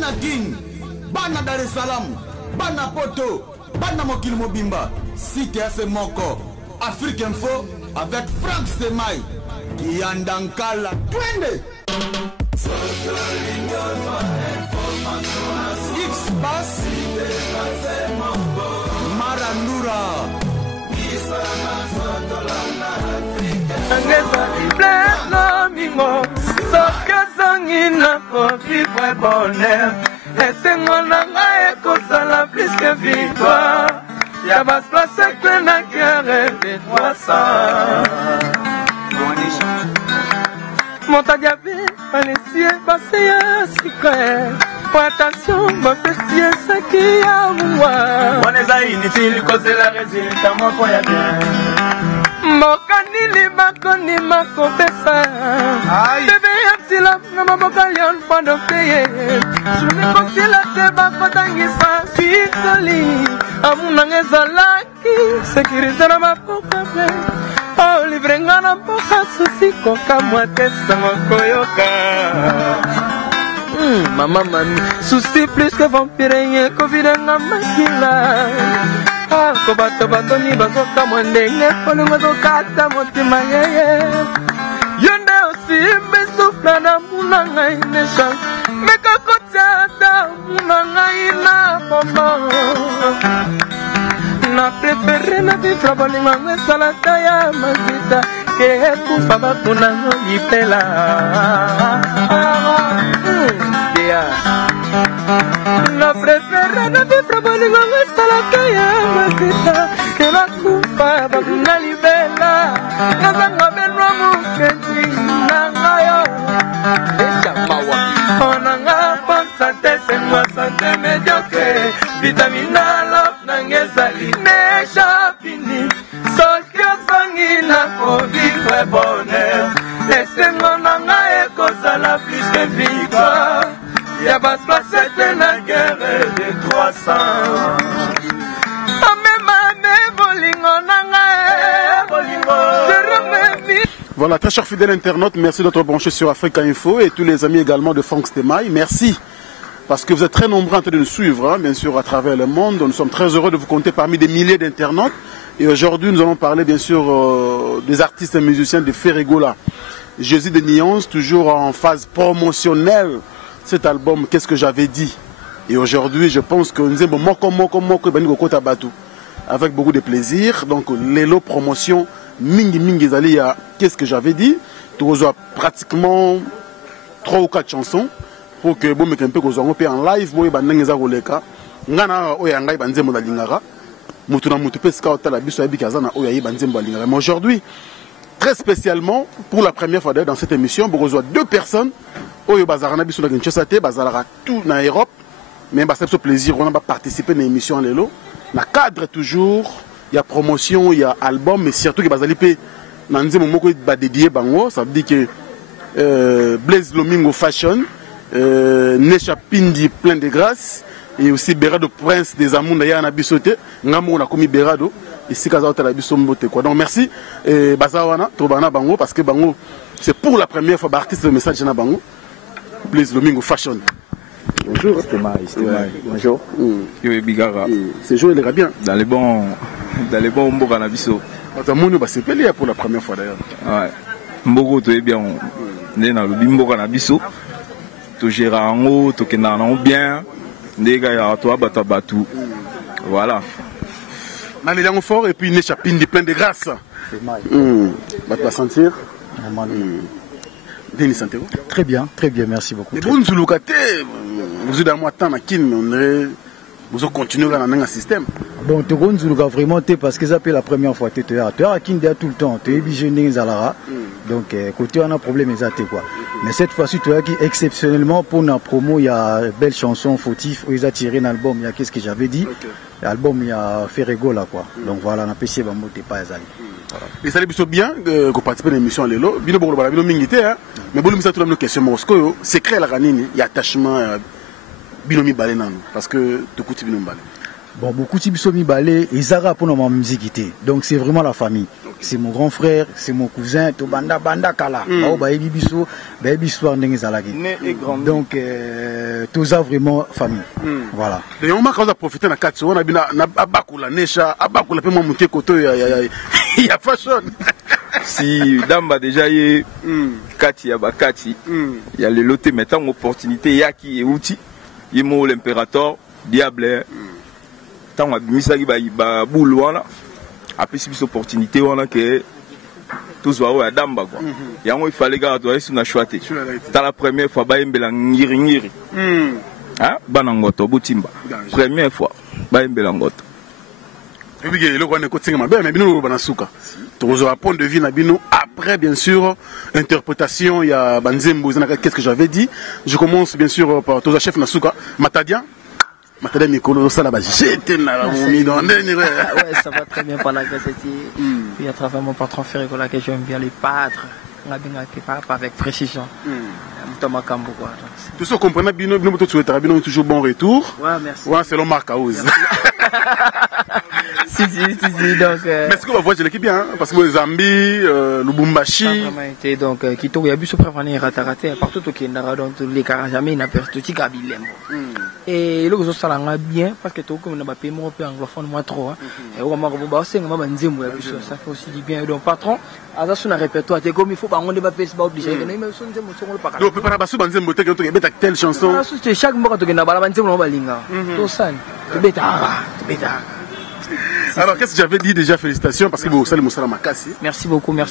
bana Guine, bana Dar es Salaam, bana Poto, bana Mokili Mobimba, Cité FM Moko, Afrique Info avec Franck Stemai, Kiandankala, Twende. X-Bass, Marandura. Vivre bonheur et c'est mon anga ekosala plus que victoire ya bas place que na cœur de 300 Montadiabi Palessier passé à secret attention ma bestie c'est qui a moi on est à inutile cause la résultat moi quoi ya bien Mokani li makoni makopesa Bébé yamsila na maboka lion pando peye Juni kosila te bakotangisa Pitoli Amuna ngezalaki Sekirize na maboka pe Oh livrenga na mboka susi Koka mwatesa mokoyoka Mama mami Souci plus que vampire Kovidenga makila Kobato batoni bazoka mwendenge Polungo zokata motima yeye Yonde osi mesufla na muna ngai nesha Meka kotiata muna ngai na pomo Na prefere na vivra bolingo ngwe salata ya mazita Ke kufa bakuna ngolipela La prefere na vivra bolingo ngwe salata ya mazita Ke la kufa bakuna libela Nazanga benwa muketi nangayo Echa mawa Onanga pansa tese mwa sante mediocre Vitamina love nangezali Nesha pini Sokyo sangi na vivre bonheur Laissez-moi nanga ekosala plus que victoire Y'a bas placete na guerre de 300 Voilà, très chers fidèles internautes, merci d'être branchés sur Africa Info et tous les amis également de Franck Stemai. Merci parce que vous êtes très nombreux en train de nous suivre, hein, bien sûr, à travers le monde. Nous sommes très heureux de vous compter parmi des milliers d'internautes. Et aujourd'hui, nous allons parler, bien sûr, des artistes et musiciens de Ferregola. Jésus de Nyons, toujours en phase promotionnelle. Cet album, qu'est-ce que j'avais dit? Et aujourd'hui, je pense que nous avons avec beaucoup de plaisir. Donc, l'élo promotion, mingi zalia, qu'est-ce que j'avais dit? Tu reçois pratiquement 3 ou 4 chansons pour que bon mec un peu en live, moi bandenga roleka. Ngana oyanga banzembo la lingara. Mutuna mutupeska otala biso abikazana oyayi banzembo la lingara. Mais aujourd'hui, très spécialement, pour la première fois dans cette émission, vous reçoit 2 personnes. Oyo bazarana biso na Kinshasa te, bazarara tout na Europe. Mais bah c'est plaisir, on va participer à l'émission en l'élo. Na cadre toujours, il y a promotion, il y a album, mais surtout que bazali pe nanze momoko ba dédié bango, ça veut dire que Blaise Lomingo Fashion, Nesha Pindi plein de grâce et aussi Berado Prince des Amours ya na bisote, ngamo na komi Berado ici kazata la bisombote quoi. Donc merci et bazawana tobana bango parce que bango c'est pour la première fois artiste de message na bango. Blaise Lomingo Fashion. Bonjour. Bonjour. Yo Bigara. C'est joué les bien. Dans les bons Mboka na biso. C'est pelé pour la première fois d'ailleurs. Ouais. Mboko to bien. Né na lobi Mboka na biso. To gérer en haut, to kena na bien. Ndega ya to abata batu. Voilà. Na les langues fort et puis Nesha Pindi plein de grâce. Va te sentir. Denis Santero. Très bien, merci beaucoup. Mais bon, vous êtes dans moi temps, vous continuez dans un système. Bon, tu as vraiment parce que ça fait la première fois que tu es à Kindia tout le temps, tu es obligé Zalara. Donc, côté on a un problème exact quoi. Mais cette fois-ci, tu as qui exceptionnellement pour la promo, il y a une belle chanson fautif où ils ont tiré un album, il y a qu'est-ce que j'avais dit. L'album, il y a Ferrego là quoi. Donc voilà, on a pêché Bambo pas Ezali. Et ça c'est bien que participer à l'émission Lelo. Bino bon la bino mingité hein. Mais bon ça tout la question Moscow, secret la ranini, il y a attachement bino mi balé nan parce que tu coûtes bino balé. Bon, beaucoup de biso mi balé et Zara pour ma musique. Donc c'est vraiment la famille. C'est mon grand frère, c'est mon cousin, to banda kala. Bao ba ebi biso, ba ebi histoire ndenge zalaki. Donc toza vraiment famille. Voilà. Et on m'a quand profiter na katso, on a bina na abakula nesha, abakula pe mo muke koto ya fashion. Si Damba déjà y Kati ya bakati, il y a le loté mettant opportunité yaki et outil, yemo l'impérateur diable. Tant abimisa ki ba boulou wana. Après cette opportunité on a que tous voient à Damba quoi. Yango il fallait garder toi sur na chouate. Dans la première fois ba yembela ngiri. Hein? Banangoto butimba. Première fois ba yembela ngoto. Et puis le roi ne continue ma belle mais bino banasuka. Toujours un point de vue na bino après bien sûr interprétation il y a Banzembo qu'est-ce que j'avais dit. Je commence bien sûr par ton chef Nasuka Matadia. Matadia Mikolo ça là-bas. J'étais là ouais, ça va très bien par la grâce et puis à travers mon patron Ferregola que j'aime bien les pâtres. On a bien avec précision. Thomas Kambo quoi. Tout ça comprenez bino tout souhaiter bino toujours bon retour. Ouais, merci. Ouais, selon Marc House. Si, donc. Mais est-ce qu'on va voir l'équipe bien, hein? Parce que les Zambie, Lubumbashi. Donc, Kito, il y a plus de prévenir raté partout au Kenya, donc les Karajamé, il n'a pas tout Kabilem. Et le gros salon bien, parce que tout comme on a pas payé mon peu anglophone, moi trop. Et on m'a rebassé, on m'a dit, ça fait aussi du bien. Donc, patron, à ça, on a répertoire, c'est comme il faut pas, on ne va pas se obligé. On peut pas passer dans une beauté qui est telle chanson. Chaque mois, tu as la bande, on va linga. Tout ça, tu bêta. Alors, qu'est-ce que j'avais dit déjà? Félicitations parce que vous allez montrer la macasse. Merci beaucoup. Donc,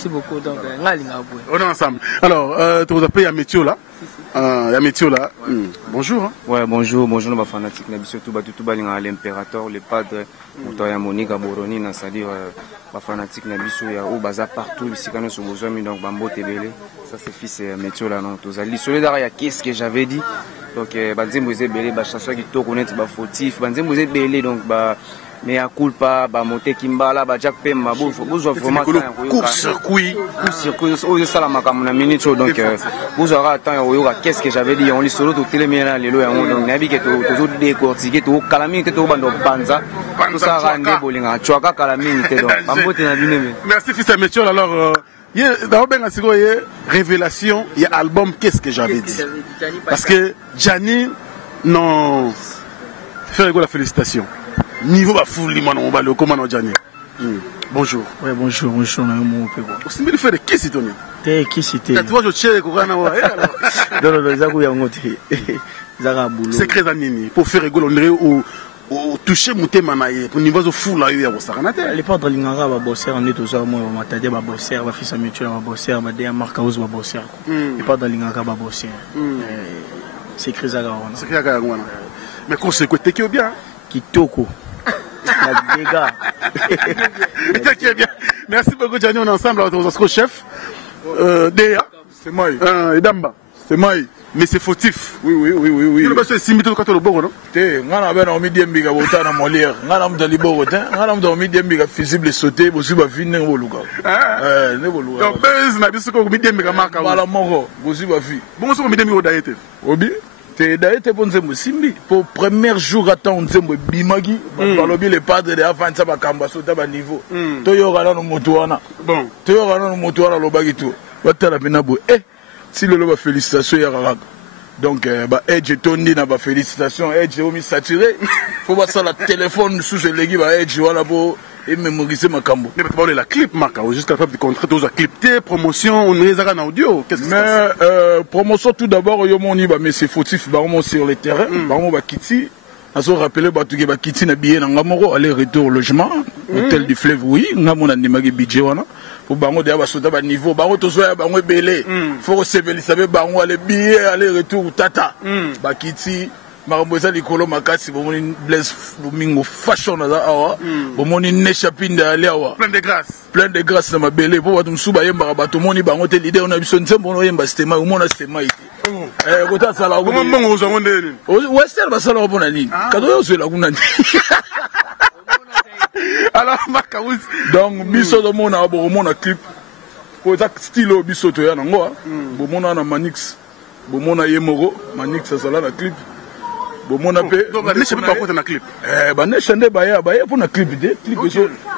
on est ensemble. Alors, tu vous appelles Yametio là. Yametio là. Bonjour. Hein. Ouais, bonjour, nos fanatiques. Surtout, tout l'impérateur, le padre, Motoya Monica Boroni, c'est-à-dire, les fanatiques, ou baza partout, ici, quand nous sommes besoin, donc, Bambo Tebele. Ça, c'est fils Yametio là. Donc, tous les solidaires, qu'est-ce que j'avais dit? Donc, Banzembo Belé, chasseur qui te connaît, fautif. Banzembo Belé, donc, mais à culpa ba monter kimbala ba Jack Pemba vous vraiment court-circuit au salamaka mon minute donc vous aurez attend qu'est-ce que j'avais dit on lit solo tout téléména lelo yango donc nabi que toujours décortiquer tout kalami que tout bando panza tout ça rende bolinga chwaka kalami te donc ambote na bine. Merci fils Métier. Alors d'abord ben révélation il y a album qu'est-ce que j'avais dit parce que Gianni non faire la félicitation. Niveau ba fou limano on va le comment Gianni. Bonjour. Ouais, bonjour na mon peu. Aussi me faire qui c'est toni. T'es qui c'était? Tu vois je cherche ko kana wa. Non zaku ya ngoti. Zaka boulot. Secret za nini pour faire rigolo on au toucher mutema na ye pour niveau zo fou la yo ya bosakana te. Les padres lingara ba bosser on est tous à moi Matadia ba bosser ba fils Métier ba bosser ba dia Marc House ba bosser. Les padres lingara ba bosser. Secret za wana. Secret za wana. Mais qu'on se côté qui est bien. Kitoko. Les gars. Bien. Merci beaucoup Gianni, on est ensemble avec notre chef. Déa, c'est moi. Et Damba, c'est moi. Mais c'est fautif. Oui. Tu ne peux pas se simiter quand tu le bon, non? Té, ngana ben on midiem biga bota na molière. Ngana mdali bogo té. Ngana mdo midiem biga fusible sauter, bosi ba fin ne boluka. Ne boluka. Donc base na biso ko midiem biga maka. Bala moko, bosi ba fi. Bon so midiem biga daete. Obi d'ailleurs te bonze musimbi pour premier jour attend nzembo bimagi balobi le padre de avant ça ba kamba so ta ba niveau to yoka na moto wana bon to yoka na moto wana lobaki to batala bina bo si le ba félicitations ya kaka donc ba edge tondi na ba félicitations edge o mi saturé faut ba ça la téléphone sous le legi ba edge wala bo et mémoriser ma cambo. Mais tu la clip marque jusqu'à la fin du contrat tu as clipté promotion on les a en audio qu'est-ce que mais promotion tout d'abord yo moni ba mais c'est fautif ba on sur le terrain ba on ba kiti aso rappeler ba tuke ba kiti na billet na ngamoro aller retour logement hôtel du fleuve oui ngamona ndimaki budget wana pour bango de ba sota ba niveau bango to so ya bango belé faut seveli sabe bango aller billet aller retour tata ba kiti makamboza likolo makasi bomoni Blaise Domingo fashion na awa bomoni Nesha Pinda ali awa plein de grâce na mabele po bato msuba yemba bato moni bango te l'idée on a biso nzembo no yemba stema umona stema ite kota sala ko mbongo uzango ndeni western basala ko bona nini kado yo zela kuna alors Makaouz donc biso do mona bomona clip ko ta style biso to ya nango bomona na Manix bomona Yemoro Manix sala na clip Bon, on appelle. Donc, on a pas un clip. Banechande baya pour un clip de clip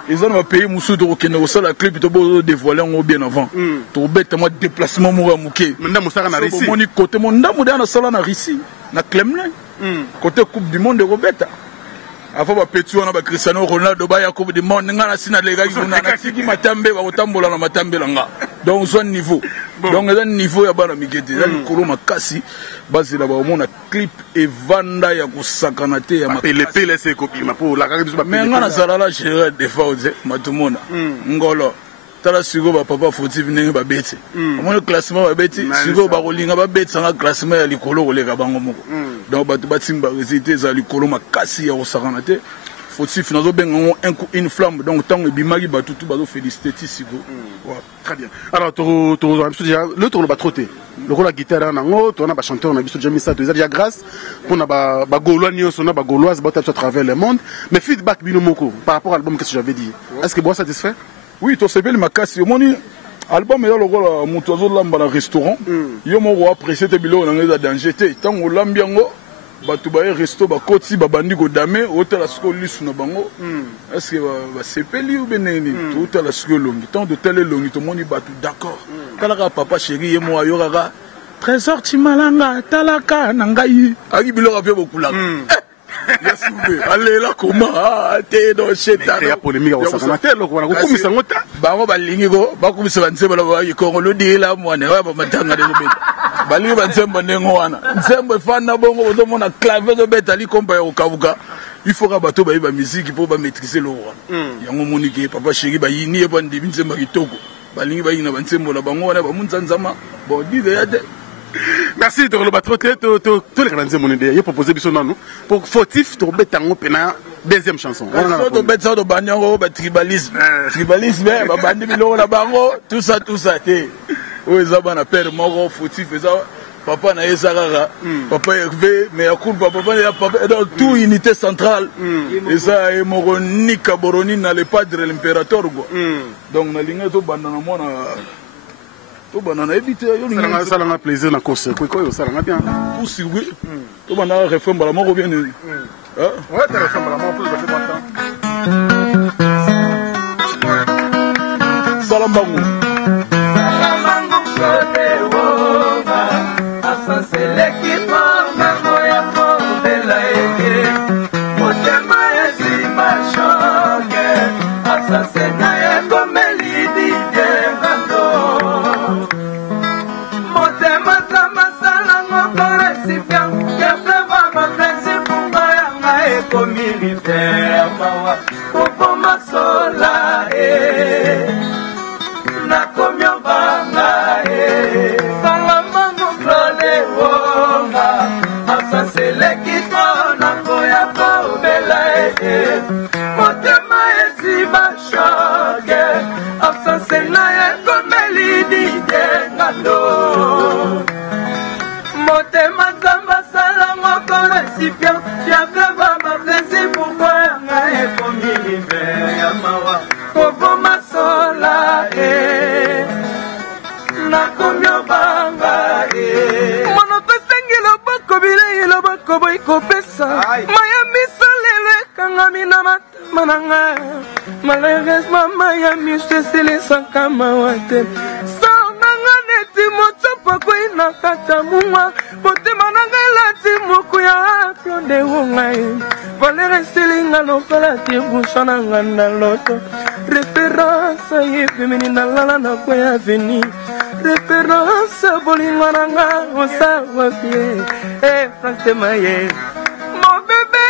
ils ont payé Moussou de Rokene au sol la clip to dévoiler en bien avant. To bête moi déplacement mo muké. Maintenant Moussa na Russie. Mon côté mon ndamu na sala na Russie na Kremlin. Côté Coupe du monde de Roberta. Avant ba Petio na ba Cristiano Ronaldo ba ya Coupe du monde ngana sina lega na siki matambe ba otambola na matambe langa. Donc son niveau. Donc le niveau ya bana migeti ya likolo makasi basi la ba omona clip et vanda ya kusakana te ya pele c'est copie ma pour la biso ba mais ngana sala la gérer des fois matumona ngolo tala sigo ba papa fautif ndenge ba beti omona classement ba beti sigo ba kolinga ba beti sanga classement ya likolo koleka bango moko donc batu batimba résultat za likolo makasi ya kusakana te fautif nazo benga une flamme donc tant ebimaki batu tout bazo féliciter sigo très bien alors le tourno ba trotter le rôle la guitare nango to na ba chanteur na biso jamisa to déjà grâce pour na ba gaulois nyonso na ba gauloise ba à travers le monde mais feedback bino moko par rapport à l'album que j'avais dit est-ce que bon satisfait oui to sebeli makasi omoni album ya lokola moto azolamba na restaurant yo moko apprécier te biloko na ngeza danger te tango lambi yango batu ba resto ba koti ba bandi ko dame hôtel asko lisu na bango est-ce que ba sepeli ou beneni hôtel asko longi tant de tel longi to moni batu d'accord kala papa chéri mo ayoraka trésor timalanga talaka na ngai aki biloko pe bokula yasube allez là comment te do cheta ya polémique au sakana te loko wana ko kumisa ngota bango balingi ko bakumisa banzemba la ba yikongo lo dila mwana ba matanga de lobeta balingi banzemba nengo wana nzembo fana bongo ozomona clavier zo beta li kompa ya okavuka il faut rabato ba ba musique pour ba maîtriser le roi yango monike papa chéri ba yini e bandi binzemba kitoko balingi ba yina banzembo la bango wana ba munzanzama bon dize ya de. Merci de le battre tous les grands mon idée il proposé biso nanu pour fautif to betango pena deuxième chanson on to betsa to banyango ba tribalisme ba bandi biloko la bango tout ça té o ezaba na père moko fautif eza papa na ezara papa Hervé mais akul papa ya papa dans tout unité centrale et ça est Moronika Boroni na le padre de l'impérateur donc na linga to bandana mona to banana éviter yo linga ça l'a plaisir na course quoi ça l'a bien pour si oui to banana réforme la mort bien ouais ta réforme la mort pour le salambango malheureusement Miami c'est les sankama wate sanganga neti motsopa ko ina kata muma pote mananga lati mokuya pionde wongai valere silinga no kala ti busana ngana loto référence y féminine la na ko ya veni référence bolingana nga osawa pie France maye mon bébé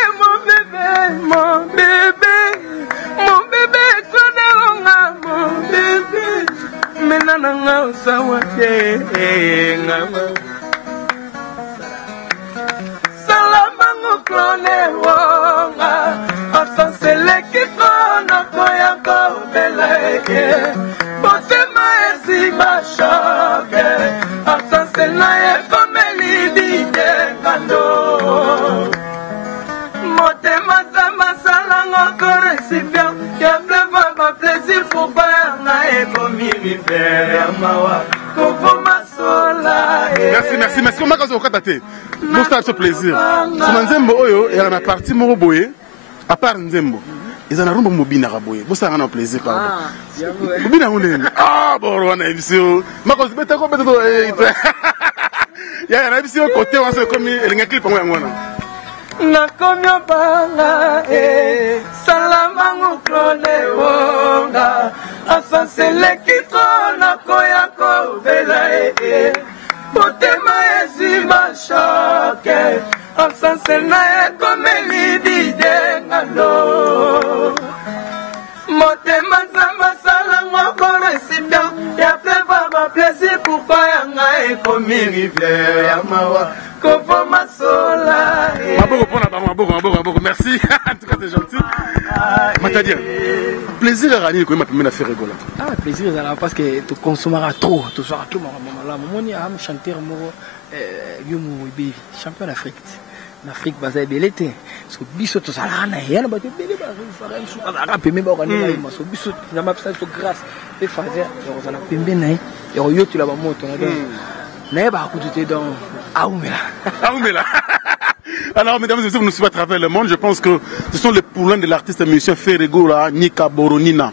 menanga usawate ngama salama ngoklone wonga asasele kikono koya ko beleke botema esi bashoke asasela ye komelidi ngando motema sama salango koresipia ya pleva ma plaisir pour pas na ekomi rivière mawa kofoma Merci. Comment vous avez bon start ce plaisir. C'est Nzembo Oyo et on a parti mon boye. À part Nzembo, ils en ont un mobile à boye. Vous avez un plaisir pardon. Mobile à mon ah bon on a émission. Ma cause bête quoi bête. Il y a une émission côté on se comme il y a clip en moi. Nakomyo banga salama nguklone bonga asasele kitro nakoya ko bela potema ezima shoke asasele komeli didengano motema zama sala ngoko resibia ya pleva ba plaisir pourquoi yanga ekomi rivière ya mawa. Merci, en tout cas c'est gentil. Matadia, plaisir à Rani quand même à faire rigoler. Ah, plaisir parce que tu consommeras trop, tu seras trop là. Mon ami chanteur Yomo Baby, champion d'Afrique. L'Afrique basée belete. Parce que biso to sala na yana ba te bele ba faire un sou ala pembe ba kana ma so biso na ma pesa so grâce et fazer yo sala pembe na yo tu la ba moto na donc ba kutu dans Aoumela. Alors, mesdames et messieurs, vous nous suivez à travers le monde. Je pense que ce sont les poulains de l'artiste musicien Ferrego, Nika Boronina.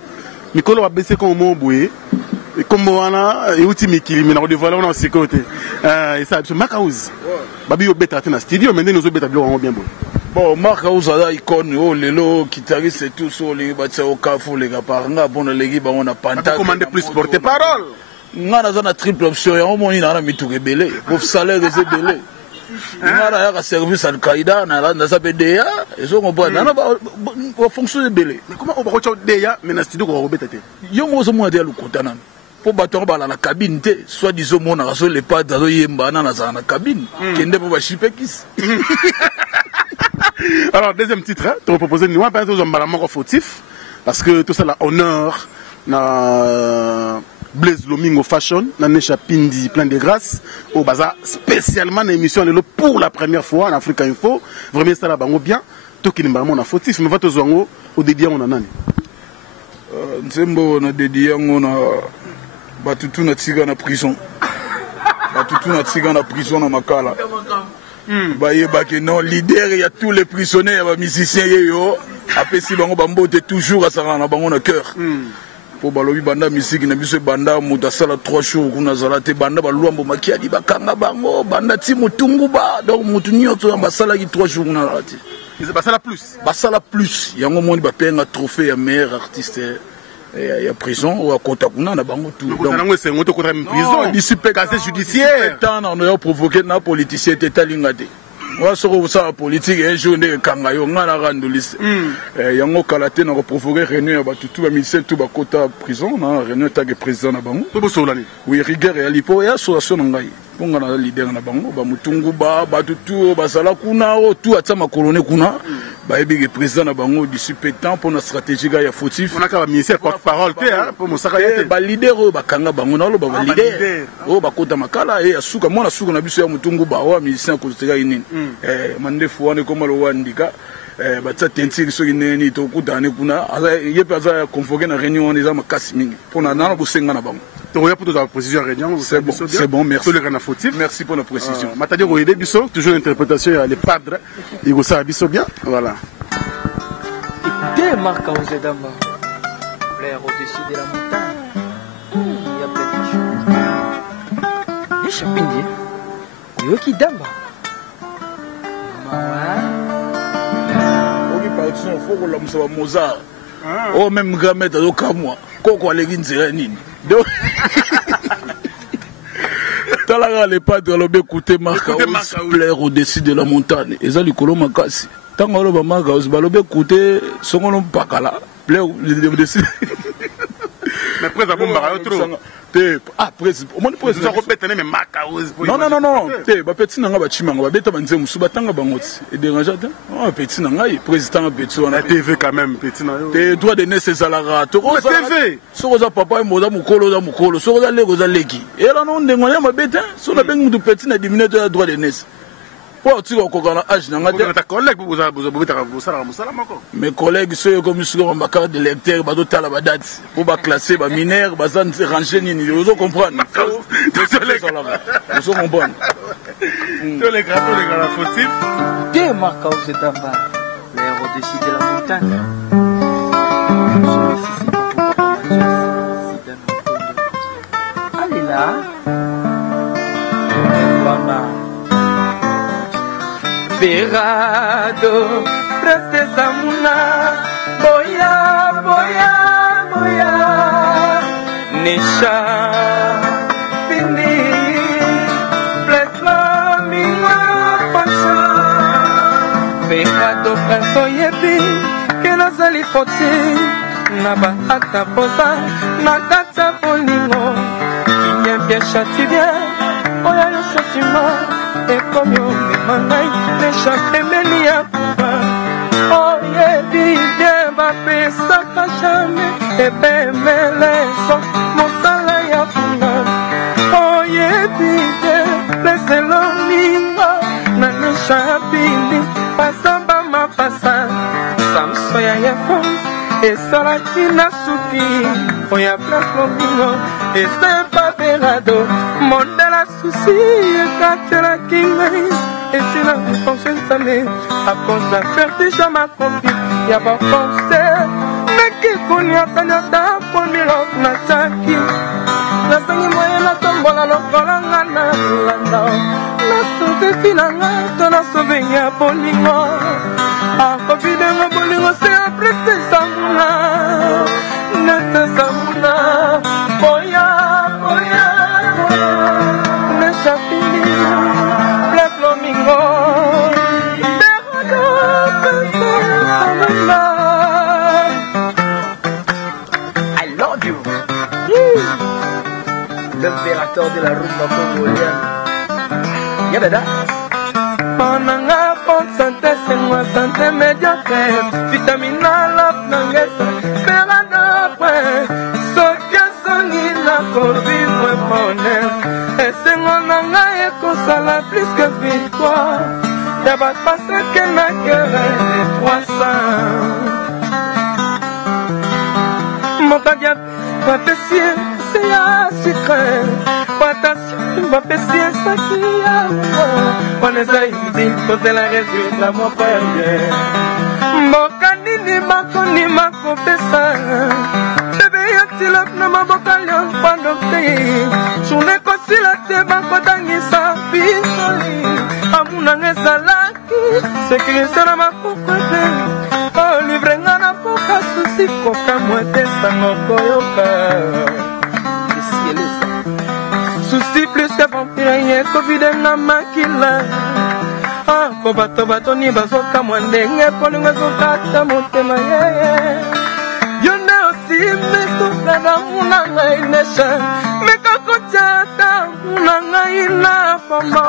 Mikolo a baissé comme mon boué. Comme on a, et outil Mikili, mais on dévoile, on a aussi côté. Et ça, c'est Makaouz. Babi, au bêta, dans le studio, mais nous, bêta, bien beau. Bon, Makaouz a icône, oh, Lelo, guitariste et tout, sur les bâtiments au Carrefour, les gars, par là, bon, les gars, on a Panta. Commandez plus porte-parole. Ngana zana triple option ya omoni na mitu rebelle pour salaire des rebelles ngana ya service al Qaïda na za PDA ezo ngomba na ba fonction rebelle mais comment on va rechoter DA mais na studio ko robetete yo mozo mo de lukuta nan po bato ba la cabine te soit disons mon na so les pas dans yemba na za na cabine kende po ba chipekis. Alors deuxième titre hein, tu proposer nous pas aux mbalamoko fautif parce que tout ça la honneur na Blaise Lomingo Fashion, Nanesha Pindi, plein de grâce, au bazar, spécialement dans l'émission pour la première fois en Africa Info. Vraiment, ça là, bien. Tout qui n'est pas mon fautif, mais va te zongo, au dédié, on en a. Nzembo, on a dédié, on a batutu na tiga na prison. Batutu na tiga na prison na Makala. Baye bake non, leader, il y a tous les prisonniers, il y a des musiciens, après si bango bambote toujours à Sarana, bango na cœur. Pour balobi banda musique na biso banda muta sala 3 jours kuna zalate banda baluambo makiadi bakanga bango banda ti mutungu ba donc mutu nyoto basala ki 3 jours kuna zalate c'est basala plus yango moni ba penga trophée ya meilleur artiste ya prison ou à kota kuna na bango tout donc nango c'est ngoto kota prison disciple casier judiciaire tant on a provoqué na politicien tetalinga te wa soko sa politique un jour de kanga yo ngana randoliste yango kalate na provoquer réunion ba tout ba ministère tout ba kota prison na réunion tag président na bango to bosolani oui rigueur et alipo ya association ngai ponga na leader na bango ba mutungu ba tout ba sala kuna o tout atama colonel kuna ba ebi président na bango disciple temps pour na stratégie ya fautif on a ka ministère porte-parole te hein pour mosaka yete ba leader ba kanga bango na lo ba leader o ba kota makala e asuka mona suka na biso ya mutungu ba wa musicien ko tega inini mandefu wane koma lo wandika batsa tentiri soki neni to kutane kuna yepe aza convoqué na réunion on ma makasi mingi pona na bosenga na bango to ya pour ta précision réunion c'est bon merci merci pour la précision matadi ko ide biso toujours interprétation les padres il go ça biso bien voilà des marques aux edamba l'air au-dessus de la montagne il y a plein de choses les chapindiers yoki damba il faut que l'homme soit Mozart. Oh, même grand-mère, t'as moi. Quoi, les guinzes, nini. Donc, t'as la les pas de l'obé écouter Marcaus, plaire au-dessus de la montagne. Et ça, les colons m'acassent. Tant qu'on a Marcaus, l'obé écouter, son nom pas là. Plaire au-dessus. Mais après, ça va trop. Ah, président. Au moins, président. Non. Ba petit nanga ba chimanga ba beta banze musu batanga bangoti. Et dérangeant. Ah, petit nanga, président petit on a TV quand même, petit nanga. Te droit de naissance à la rate. TV. Sokoza papa moza mukolo, sokoza lego za leki. Et là non ndengonya ma beta, so na bengu du petit na diminuer de droit de naissance. po tu ko kana âge na ngate ta collègue vous mes collègues ceux comme sur ma carte de lecteur ba do tala ba date pour ba classer ba mineur ba zan ranger ni vous comprendre vous comprendre tous les grands fautifs Dieu marque aux étapes l'air au-dessus de la montagne. Allez là. Berado, preste samuna, boya, boya, boya, Nisha, Pini, Pletla, Mima, Pasha. Berado, presto yebi, que la sali foti, Naba ata posa, Natata polingo, qui est bien châti bien, Oya yo châtiment. Et comme yo me manai, les chats meni à poupa. Oh yeah, bien bapé, ça va jamais. Et ben les sons, mon salaire à poupa. Oh yeah, bien, laissez l'omino, na le chat bini, passamba ma passa. Sam soya ya fonce, et ça la tina souki. Oh ya place l'omino, et c'est pas berado. Mon de la souci, et quand la kingai, et si la conscience année, à cause de faire déjà ma copie, y'a pas pensé, mais qui connaît ta pour miro, na taki. La sangue moyenne, la tombe, la locola, la sauvé finalement, la sauvé, y'a bolingo. Ah, copie de mon bolingo, c'est après c'est samuna, n'est-ce samuna, boya, boya. I love you. L'impérateur de la rumba congolienne. Yabeda. Mananga bon santé, c'est moi santé médiocre. Vitamina la nangesa. Perana ouais. Sokia songi la vivre bonheur. Et c'est mon anga et consala plus que victoire. Y'a pas passé que ma gueule est 300. Mon bagage va pessier, c'est à sucre. Patation, va pessier, ça qui a. On les a dit, poser la résultat la mon père. Mon canini, ma coni, ma compessa. Bébé, y'a-t-il le ma bocalion, pas d'obéir. Sur les consilatés, ma cotangisa, pisoli. Amunanga salaki, sécurité na ma kokwe. Oh, livre ngana poka susi koka mwete sanoko yoka. Souci plus que vampire, y'a Covid na makila. Ah, kobato bato ni bazoka mwandenge, polinga zokata motema yeye. Yone aussi, mais souffle na munanga inesha. Meka kochata, munanga ina pamo.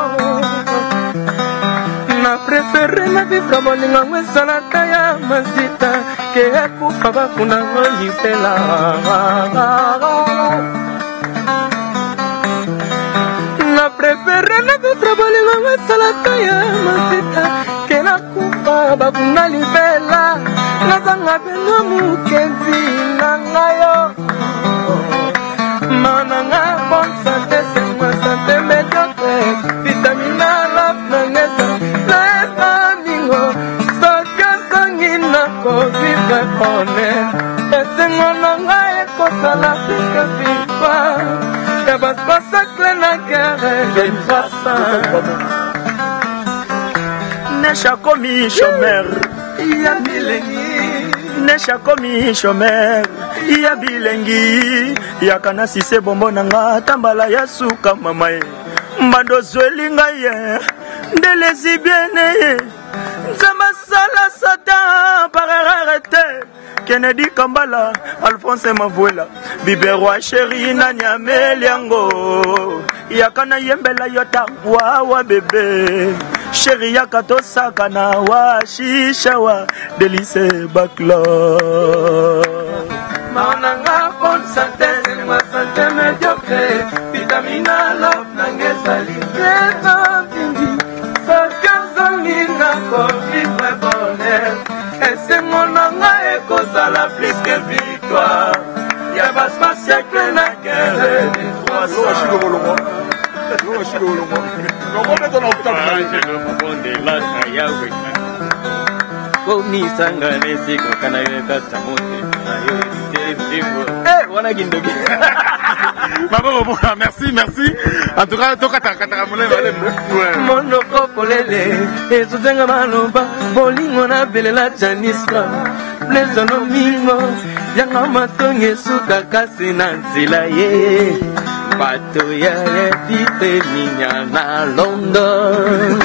Na préféré na vivre bolinga ngwesala taya mazita. Ke akufa bakuna ngonyipela. Na préféré na vivre bolinga ngwesala taya mazita. Ke akufa bakuna libela. Nazanga beno mukenzi nangayo. Mananga bon santé, c'est moi santé médiocre. Vitamina la nangesa. Vivre honnête, et c'est mon anga et cosa la pisca viva. Et vas pas ça que la guerre, j'ai Nesha komi chômeur, ya bilengi. Nesha komi chômeur, ya bilengi. Ya kanasi se bombo nanga tambala ya suka mamae. Mbando zweli ngaye, ndelezi biene. Nzamasala Satan par arrêté. Kennedy Kambala, Alphonse Mavuela, Biberwa Chéri Nanyame Liango. Yakana Yembela Yota Wawa bébé. Chéri Yakato Sakana wa Shishawa Delice Baklo. Mananga bon santé, c'est moi santé médiocre. Vitamina love nangesa libre. Soka vivre bonheur. Esengo na ngai ekozala plus que victoire. Ya basma siècle na guerre de 300. Merci. En tout cas, monoko polele ezozenga maloba bolingo na belela janisra lezono mingo yanga matonge esuka kasi na nzela ye bato ya yedite minya na London.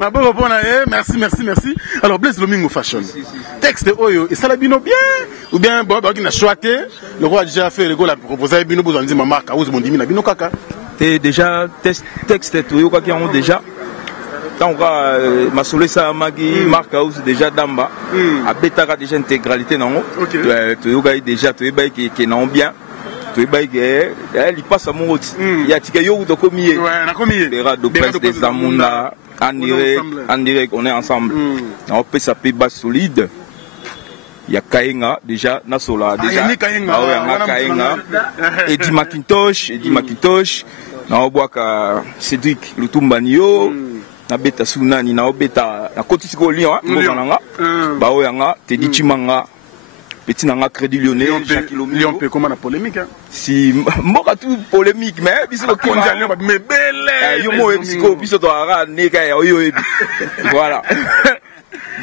Merci. Alors, Blaise Lomingo Fashion. Texte Oyo, et ça l'a bien ou bien, bon, qui n'a choisi, le roi a déjà fait, le roi a proposé, Bino, vous en dites, ma marque, vous m'ont dit, Bino Kaka. Déjà, texte Toyo, qui ont déjà. Tant que ma solesa Magi, Marc House, déjà Damba, a Betara déjà intégralité, non? Toyo, déjà, Toyo, qui est non bien. Il passe à mon route. Il y a Tikayo de Komié. De Prince des Zamunda. En direct, on est ensemble. On peut s'appeler base solide. Il y a Kainga, déjà, Nasola, déjà. Il y a Kainga. Eddie Macintosh. On voit que Cédric Lutumbanio. Na beta Sunani, na beta. Na Kotisiko Lyon, Baoyanga, Teddy Chimanga. Petit nanga Crédit Lyonnais, Lyon peut comment la polémique. Si moi tout polémique mais biso ko mais belle. Yo mo biso biso to ara neka yo voilà.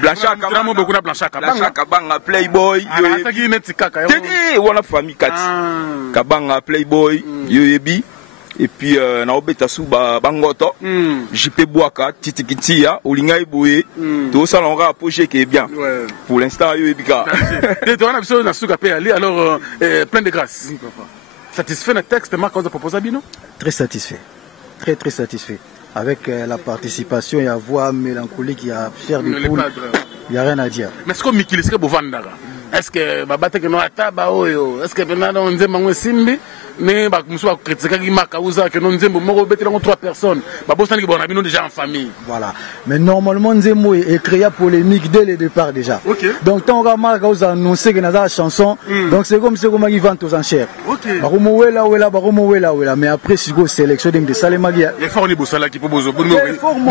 Blachaka vraiment beaucoup na Blachaka Kabanga Playboy yo taki netikaka yo. Tedi wana famille kati. Kabanga Playboy yo yebi. Et puis na obeta suba bangoto JP Boaka Titikitia Olinga Iboué tout ça on va approcher qui est bien pour l'instant yo ebika et toi on a besoin na suka pe aller alors plein de grâce satisfait le texte Marc House propose Bino très satisfait très satisfait avec la participation et la voix mélancolique il y a Pierre de Poule il n'y a rien à dire mais est-ce que Mikili serait bovandara est-ce que babate que no ataba oyo est-ce que pendant on nzemba ngwe simbi mais bah muso ba critiquer qui Marc House que non nzembo moko betela ngo 3 personnes bah bosani ki bona bino déjà en famille voilà mais normalement nzembo est créé polémique dès le départ déjà donc tant que Marc House a annoncé que la chanson donc c'est comme ils vendent aux enchères baromo wela mais après si go sélection de Salema Gia effort ni bosala ki po bozo bo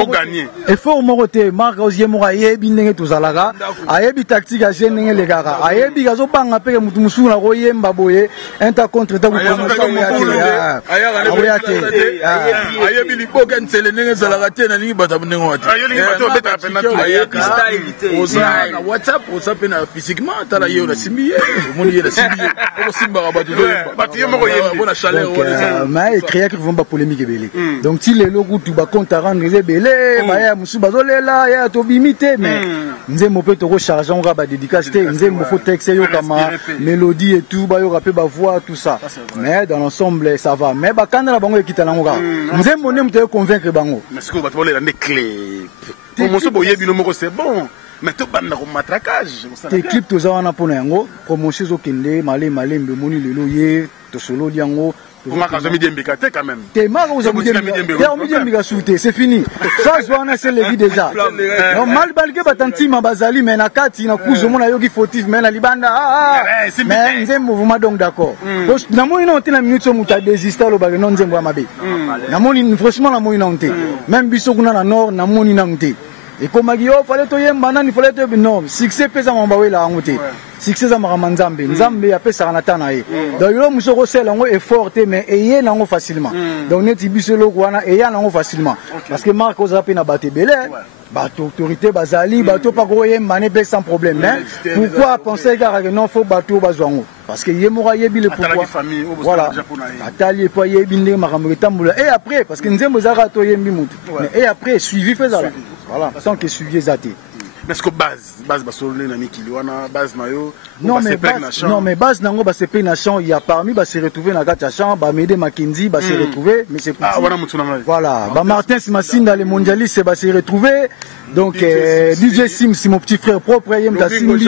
gagner effort moroté Marc House yemora yebi ndenge tozalaka ayebi tactique a ndenge le gara ayebi gazo banga pe mutu musuna ko yemba boye inter contre ta ayebi liboka nsele ndenge zalaka te na lingi bata ndenge wati WhatsApp na physiquement tala ye na simbi ye moni ye na simbi ye ko simba bato ye moko ye bona chaleur mais créer que vont pas polémique belé donc si les logos tu ba compte rendre belé ba ya musu bazolela ya to bimité mais nzembo pe to ko charger on va ba dédicace nzembo faut texte yo kama mélodie et tout ba yo rapper ba voix tout ça mais dans l'ensemble ça va mais ba kana la bango ekita nango ka nzembo ne mte convaincre bango mais ce que ba to les clips pour mo so boye bino moko c'est bon mais to banda ko matraquage tes clips to za wana pona yango promotion zo kende male mbe moni lelo ye to solo liango pour ma cause midi mbikate quand même t'es mal aux midi mbika souté c'est fini ça je vois c'est le vie déjà non mal balke batanti mabazali mais na kati na kuzo mona yoki fautif mais na libanda mais nzembo mouvement donc d'accord na moni na na minute so muta désisté lo ba non nzembo mabe na moni franchement na moni na onté même biso kuna na nord na moni na onté et comme Magio fallait to yemba nani fallait to non succès pesa mamba wela ngote succès za mama nzambe nzambe ya pesa na tana ye donc yo muso ko sela ngo effort mais eye na ngo facilement donc neti biselo kwana eye na ngo facilement parce que Marc House pe na baté belé bato autorité bazali bato pa ko yemba ne sans problème mais pourquoi penser que non faut bato bazwango parce que yemora yebi le pourquoi voilà atali po yebi ndé makambo tambula et après parce que nzembo za to yembi mutu et après suivi fait ça voilà sans que suivi zati mais est-ce que base basolo na mikili wana base na yo non mais base nango ba se na champ il y a parmi ba se retrouver na kati ya champ ba Médé Makenzi ba se retrouver mais c'est wana mutu na voilà ba Martin Simasinda les mondialistes ba se retrouver donc DJ Sim c'est mon petit frère propre yem ta Simbi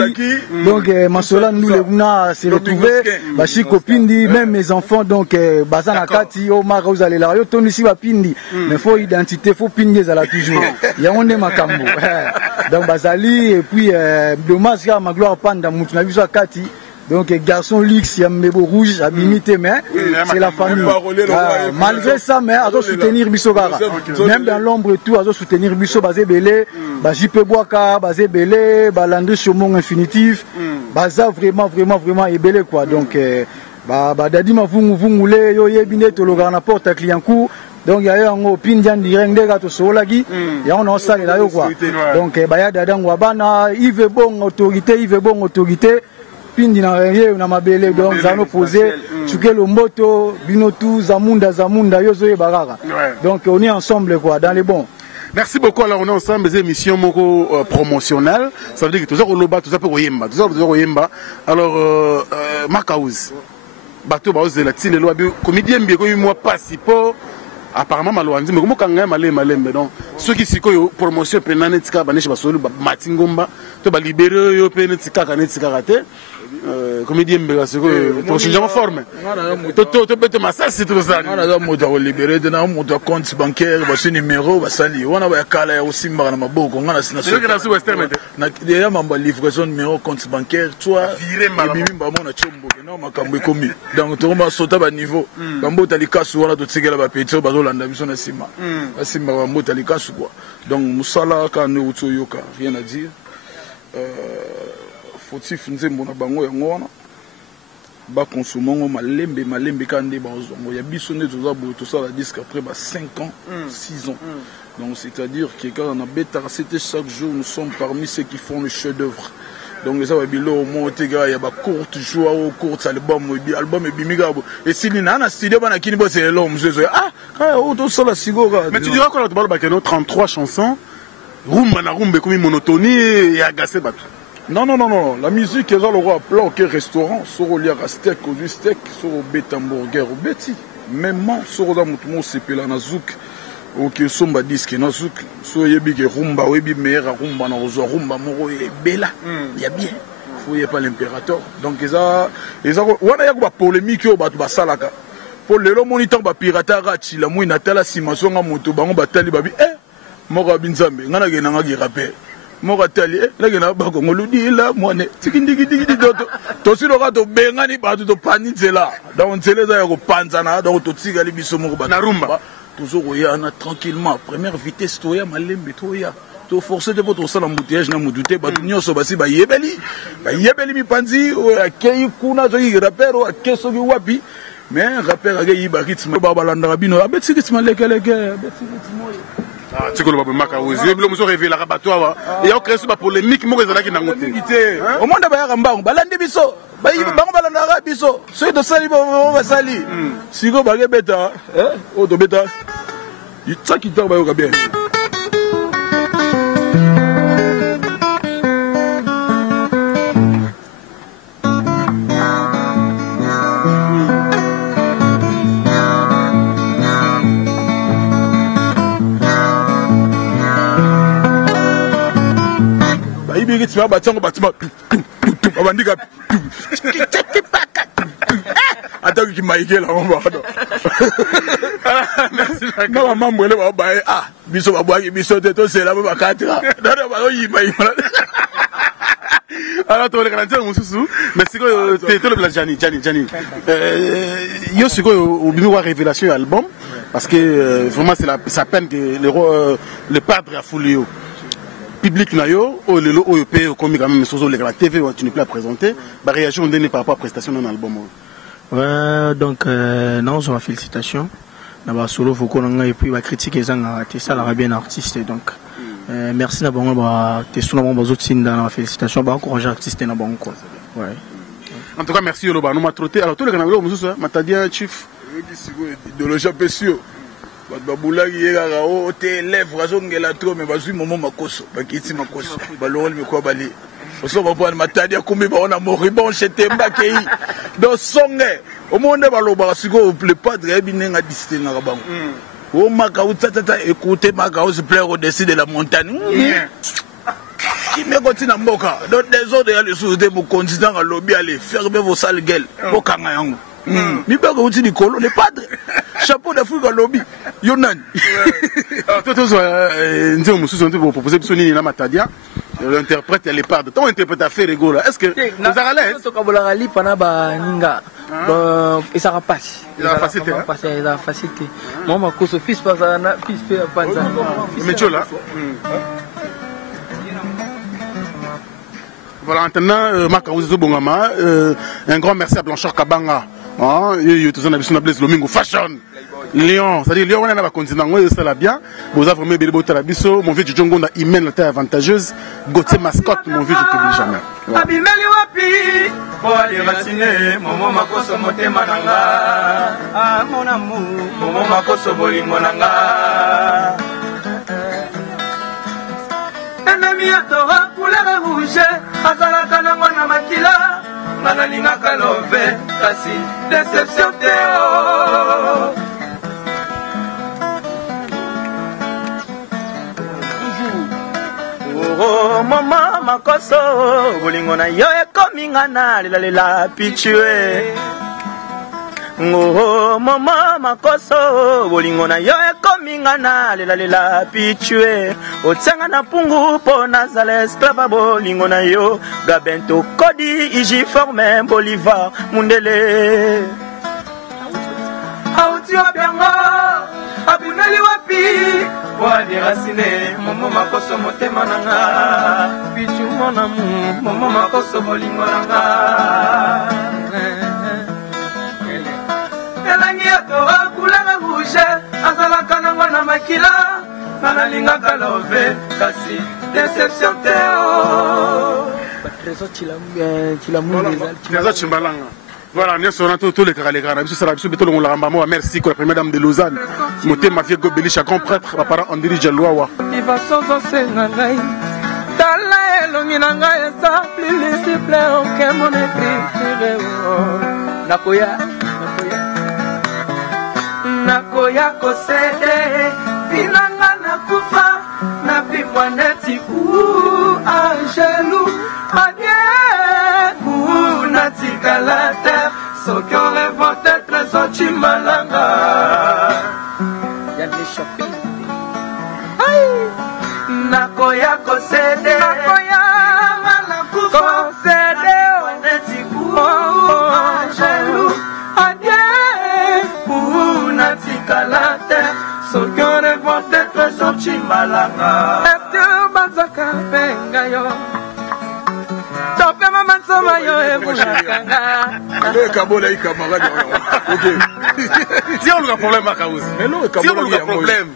donc Masola nous les na se retrouver ba Chico Pindi même mes enfants donc bazana kati Omar Rosale la yo toni si ba Pindi mais faut identité faut Pindi za la toujours ya on est makambo donc bazali et puis dommage ya magloire panda mutu na biso kati donc garçon luxe ya mbebo rouge abimité mais c'est la famille malgré ça mais à soutenir biso gara même dans l'ombre et tout à soutenir biso bazé belé ba JP Boaka bazé belé ba Landry Chomong infinitif baza vraiment ebelé quoi donc ba dadi mavungule yo yebine to loga na porte client coup donc il y a eu un opinion direct de gato solagi il y a on a salé là quoi donc ba ya dada ngwabana il veut bon autorité pindi na rien na mabele donc ça nous poser tuke lomboto binotu zamunda yozo barara donc on est ensemble quoi dans les bons. Merci beaucoup. Alors on est ensemble des émissions moko promotionnelles, ça veut dire que tout ça oloba tout ça peut oyemba alors Makaouz bato ba ozela tile lo abi comédien bien ko moi passe po apparemment malwanzi mais comment kanga malembe donc ceux qui sikoyo promotion penane tika baneshi basolu matingomba to ba libérer yo penetika kanetika raté comédien mbega sikoyo to changer forme to bete massa c'est tout ça on a moto libérer de na moto compte bancaire ba ce numéro ba sali on a kala ya osimba na maboko ngana sina so que na sous western na ya mamba livraison numéro compte bancaire toi bimba mona chombo non makambo ekomi donc to ma sota ba niveau bambo talikasu wana to tsikela ba petro ba landa biso na sima asimba bambo talikasu quoi donc musala ka ne utoyoka rien à dire fautif nzembo na bango yango wana ba consomongo malembe kande ba ozongo ya biso ne toza bo to ça la disque après ba 5 ans 6 ans donc c'est-à-dire que quand on a bêta c'était chaque jour nous sommes parmi ceux qui font le chef d'œuvre donc ça va bilo motega ya ba courte joie au courte album et bimigabo et si ni na studio bana kini bo c'est l'homme to ça la sigora mais tu diras quoi tu parles ba que 33 chansons rumba na rumba comme monotonie et agacé bato. Non, la musique est dans le roi plan que restaurant, sur le liard steak, au steak, sur le bête hamburger, au bêti. Même sur le mouton, c'est pelé na zouk, au que somba disque na zouk, sur le big rumba, ou le meilleur rumba, na rozo rumba, moro et bella, il y a bien. Faut y pas l'impérateur. Donc, ils ont, on a eu une polémique au batu basalaka. Pour le moniteur, ba pirata rachi, la mouille natala simason à moto, bango batali babi, mora binzambe, ngana genanga gi rappel. Moratali la gena ba ko ngoludi la mone tikindigi to silo ka to bengani ba to panizela donc nzela za ko panzana donc to tsiga li biso mo ba na rumba toujours yana tranquillement première vitesse to ya malembe to ya to forcer de votre sala embouteillage na mudute ba nyoso basi ba yebeli mi panzi akei kuna zo yi rapero akeso gi wapi mais rapper agayi ba rythme ba balanda bino abeti rythme lekeleke abeti rythme tu connais pas Makaouz et le monsieur révèle la rabattoir et on crée sur la polémique mo ezala ki nango te au monde ba ya mbango balandi biso ba bango balanda biso so to sali ba sali siko ba ke beta o to beta yitsaki ta ba yo ka bien tu vas bâtir un bâtiment attends qui m'a égalé là on va non maman moi là bah ah biso ba boire biso teto c'est là ba 4 ans non ba yi ba alors tu regardes ça mon sousou mais c'est quoi t'es le plan Jani yo c'est quoi au bimi wa révélation album parce que vraiment c'est la peine que le padre a foulé public nayo o lelo o pe comme quand même sur la TV tu ne peux pas présenter ba réaction donnée par rapport à prestation d'un album. Ouais donc non je ma félicitation na ba solo foko nga et puis ba critique ezanga te ça la bien artiste donc merci na bango ba te sona bango bazotinda na félicitation ba encourager artiste na bango quoi. Ouais. En tout cas merci Yoloba nous m'a trotté alors tous les canaux mususu matadia chief de le japesio babulaki ye kaka o te lèvre azongela trop mais bazwi momo makoso bakiti makoso balongoli mikwa bali osoba pona matadi akumbi baona moribon chetembakei donc songe omonde balobaka sikoyo le padre yebi ndenge adistingaka bango o makao tatata écoute makao se plaire au-dessus de la montagne kimeko tina mboka donc des autres ya lesude mokonzi nanga lobi allez fermez vos sales gueules bokanga yango mibeko uti likolo le padre chapeau d'Afrique lobby yonani nzeo mosusu on peut proposer biso nini na Matadia l'interprète les parts ton interprète a fait rigolo est-ce que vous avez l'aise to kabola li pana ba ninga et ça passe la facilité la facilité maman ko so fils pas na fils pe panza mechola voilà maintenant Marc Aouzo Bongama un grand merci à Blanchard Kabanga il tout ça na biso na Blaise Lomingo fashion Lyon, c'est-à-dire Lyon, on a continent, ça l'a bien. Vous avez vraiment béni Talabiso, mon vieux Djongo a email la terre avantageuse. Gauthier mascotte, mon vieux je t'oublie jamais. Abimeli wapi, pour aller raciner, mon makoso motema nanga. Ah mon amour, mon makoso bolingo nanga. Un ami adora couleur rouge, azalaka nango na makila. Nanalinga kalove, kasi déception teo. Oh mama makoso bolingo na yo ekomi ngana lela pichue. Oh mama makoso bolingo na yo ekomi ngana lela pichue. Otsenga na pungu po nazala esclave bolingo na yo gabento kodi iji forme Bolivar mundele. Autio biango abimeli wapi wadi racine momo makoso motema nanga pichu mon amour momo makoso bolingo nanga elangi ato couleur rouge azalaka nango na makila nalingaka love kasi déception teo trésor Chimbalanga. Voilà, nous sommes tous les caractères. Nous sommes tous les caractères. Merci, la première dame de Lausanne. Moté Mafia Gobeli, chacun prêtre, ma parent Andiri Jalouawa. Il va sans enseigner. Tala elonginanga esa plus simple que mon écriture. Nakoya, nakoya kosede, pinanga nakufa, na bimwaneti u angelou, adie u natika la terre, ceux qui ont révolté trésor Chimbalanga. Y'a des shopping. Nakoya kosede, nakoya nakufa, kosede waneti u angelou, adie u natika la terre, ceux qui ont révolté trésor Chimbalanga. Est-ce que Bazaka Bengayo? Tope maman sama yo ebulakanga. Le kabola i camarade. OK. Si on a un problème à Kaous. Mais non, si on a un problème.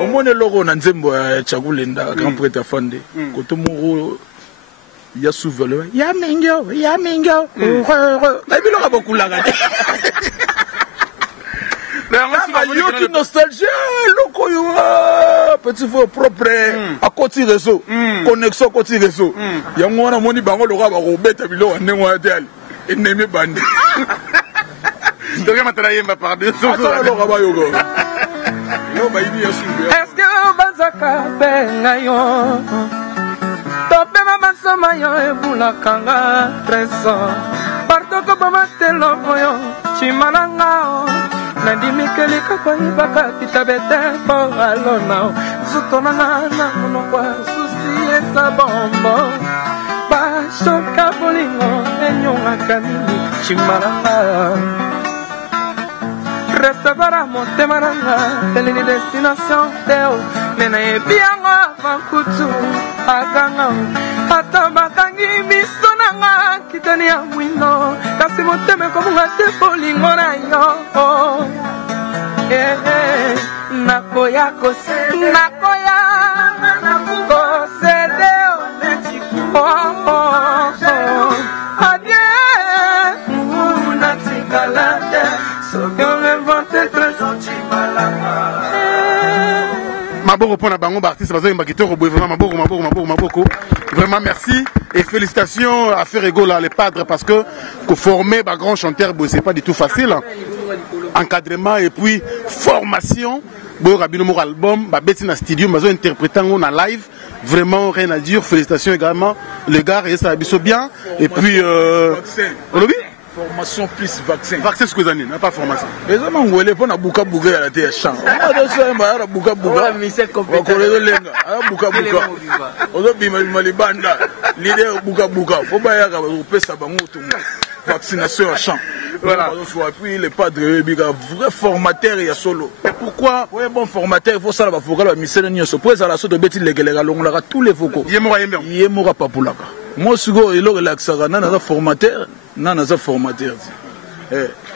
Au moins logo na nzembo ya Chagulenda grand prêtre Fande. Koto moro ya souvelo. Ya mingo, ya mingo. Na biloko bokulanga. Yo qui nostalgie, loko yo petit faux propre à côté réseau, connexion côté réseau. Yango wana moni bango loka ba ko beta biloko ndenge wa tel. Ennemi bande. Donc maintenant il m'a parlé. Ça loka ba yogo. Yo ba ibi ya souvelo. Est-ce que Bazaka Bengayo? Tope maman sama yo ebulakanga trésor. Partout que maman te l'envoyo, Chimbalanga. Nandimikeli kakoyibaka titabete po alona zutonana na monokwa susi esa bombo bashoka bolingo enyongaka nini Chimbalanga recevara motema nanga telini destination teo nena ebiango vankutu akanga ata bakangi miso nanga kitani ya mwino kasi motema komunga te bolingo na yo nakoya kosede nakoya kosede adie unatikala te soki on inventé trésor Chimbalanga. pour la bango artiste vraiment merci et félicitations à Ferrego là les padres parce que former un grand chanteur c'est pas du tout facile. Encadrement et puis formation. Bon rabino mon album ba beti na studio bazo interpréter en live vraiment rien à dire. Félicitations également les gars et ça abisso bien et puis formation plus vaccin. Vaccin ce que vous avez, pas formation. Les hommes ont volé pour na buka buka à la télé champ. On a ça ma buka buka. On connaît lenga. Buka buka. On a bima malibanda. L'idée buka buka. Faut pas y aller au pesa bango tout. Vaccination à champ. Voilà. Puis les padres, vrai formateur et solo. Et pourquoi? Oui, bon formateur, il faut ça, il faut que la mission soit pour ça, la sorte de bêtises légales, on aura tous les vocaux. Il est mort pas pour la. Moi, si il est relaxé, nana formateur, nana formateur.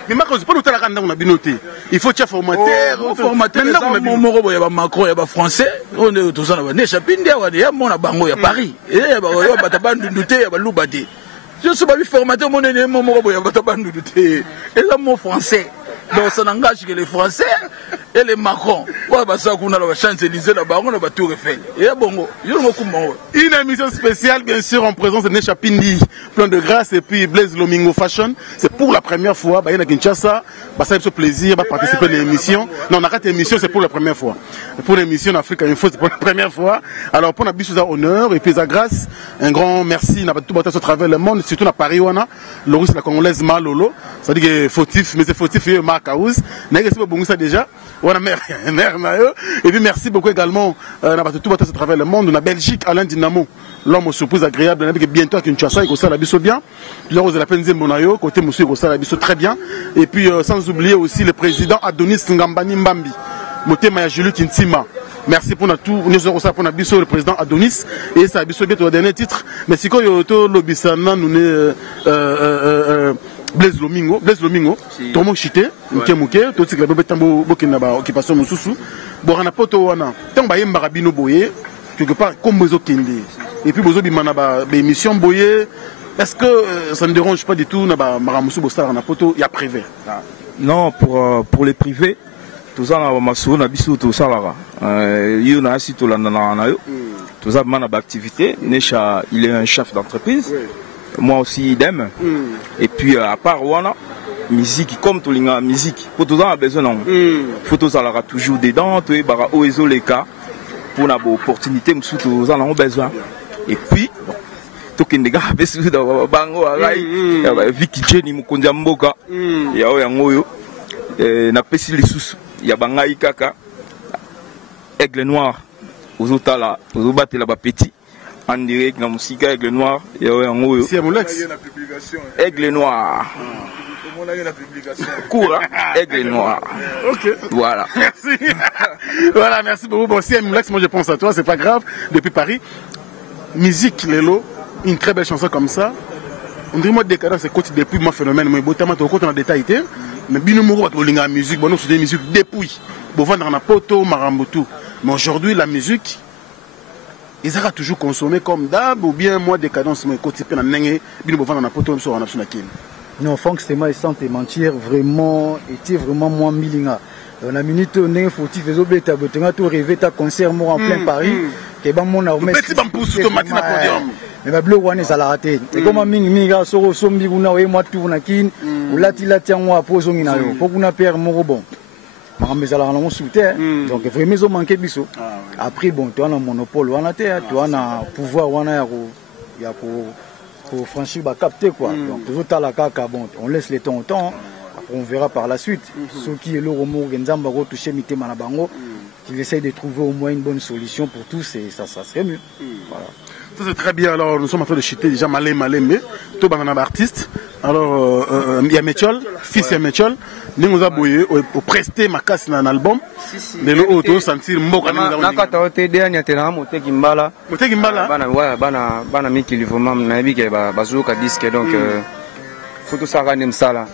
Mais ma cause, pas nous t'as la on a binoté. Il faut que formateur, formateur. Mon moro, il y a Macron, il y a français. On est tous en Né Chapindia, il y a mon abango, il y a Paris. Il y a Bataban Douté, il y a Loubadi. Je suis pas formateur, mon ennemi, mon moro, il y a Bataban Douté. Et là, mon français. Donc ça n'engage que les Français et les Macron. Ouais, bah ça qu'on a la Champs-Élysées là-bas, on a battu Eiffel. Et bon, une émission spéciale bien sûr en présence de Nesha Pindi, plein de grâce et puis Blaise Lomingo Fashion. C'est pour la première fois, bah il y a Kinshasa, bah ça fait plaisir, bah participer à l'émission. Non, on a raté l'émission, c'est pour la première fois. Pour l'émission Afrique Info, c'est pour la première fois. Alors pour la biche à honneur et puis à grâce, un grand merci n'a pas tout battu à travers le monde, surtout à Paris wana, Loris la congolaise Malolo, ça dit que fautif, mais c'est fautif et Kaous, n'a pas bon ça déjà. On a mère et puis merci beaucoup également n'a pas tout à travers le monde. On a Belgique, Alain Dinamo, l'homme aux surprises agréables, on a bientôt à Kinshasa, il la biso bien. Puis là, on a la peine Zembonayo, côté monsieur, il la biso très bien. Et puis sans oublier aussi le président Adonis Ngambani Mbambi, Motema Julie Kintima. Merci pour tout. Nous avons ça pour le président Adonis et ça a biso bien au dernier titre. Mais si quand yoto lobisana nous ne Blaise Lomingo, tout le monde chité, Nkemouké, tout ce qui est betambo bokinaba occupation mususu. Borana poto wana, tant ba yemba rabino boye, quelque part comme bozo kende. Et puis bozo bimana ba émission boye. Est-ce que ça ne dérange pas du tout na ba maramusu bosala na poto ya privé? Non, pour les privés, tout ça na masu na bisu tout ça là. Yo na asi to landana na yo. Tout ça mana ba activité, Nesha, il est un chef d'entreprise. Moi aussi idem. Et puis à part Wana, musique comme tout l'inga musique, pour tout ça a besoin non. Faut ça aura toujours dedans, tu es bara oezo les cas pour la opportunité me tout ça on a besoin. Et puis tout qui n'est pas besoin de bango arai, Vicky Jenny mukonja mboka, ya oya ngoyo, na pesi les sous, ya bangai kaka, aigle noir, aux otala, aux battre là-bas petit. En direct dans musique Aigle Noir, il y a un mot. C'est mon ex. Aigle Noir. Cours, Aigle Noir. Ok. Voilà. Merci. Voilà, merci beaucoup. Bon, si Moulax, moi je pense à toi, c'est pas grave. Depuis Paris, musique Lelo, une très belle chanson comme ça. On dirait moi décadence, c'est côté depuis mon phénomène, mais bon, tellement côté en détail, mais bien nous va la musique, bon nous c'est musique depuis. Bon vendre dans la poto, marambutu. Mais aujourd'hui la musique ils ont toujours consommé comme d'hab ou bien moi décadence mais côté pe na nenge bino bovanda na poto so na suna kin. Non, Franck Stéma sans te mentir vraiment était vraiment moi milinga. On a minute nenge fautif ezo beta botenga to rêver ta concert moi en plein Paris ke ba mon armée. Petit bambousse to matina podium. Mais ba bleu wane ça l'a raté. Et comme mingi ga so sombi kuna we moi tout na kin ou lati lati en pozo ngina yo. Pour kuna père mo bon. Mais alors on soutient donc vraiment ils ont manqué biso. Après bon tu as un monopole on a tu as un pouvoir on a pour franchir bah capter quoi. Donc toujours t'as la caca bon on laisse les temps au temps après on verra par la suite ceux qui est le romo genzamba go toucher mité manabango qui essaye de trouver au moins une bonne solution pour tous et ça serait mieux. Voilà. Ça c'est très bien. Alors nous sommes en train de chuter déjà malé mais tout banana artiste. Alors il y a Métiol, fils et Métiol, nous avons boyé au prester ma casse dans un album. Les autres sentir mboka nous avons. Nakata otede anyatela mote kimbala. Mote kimbala. Bana miki livement na bike bazuka disque donc photo saka nem sala.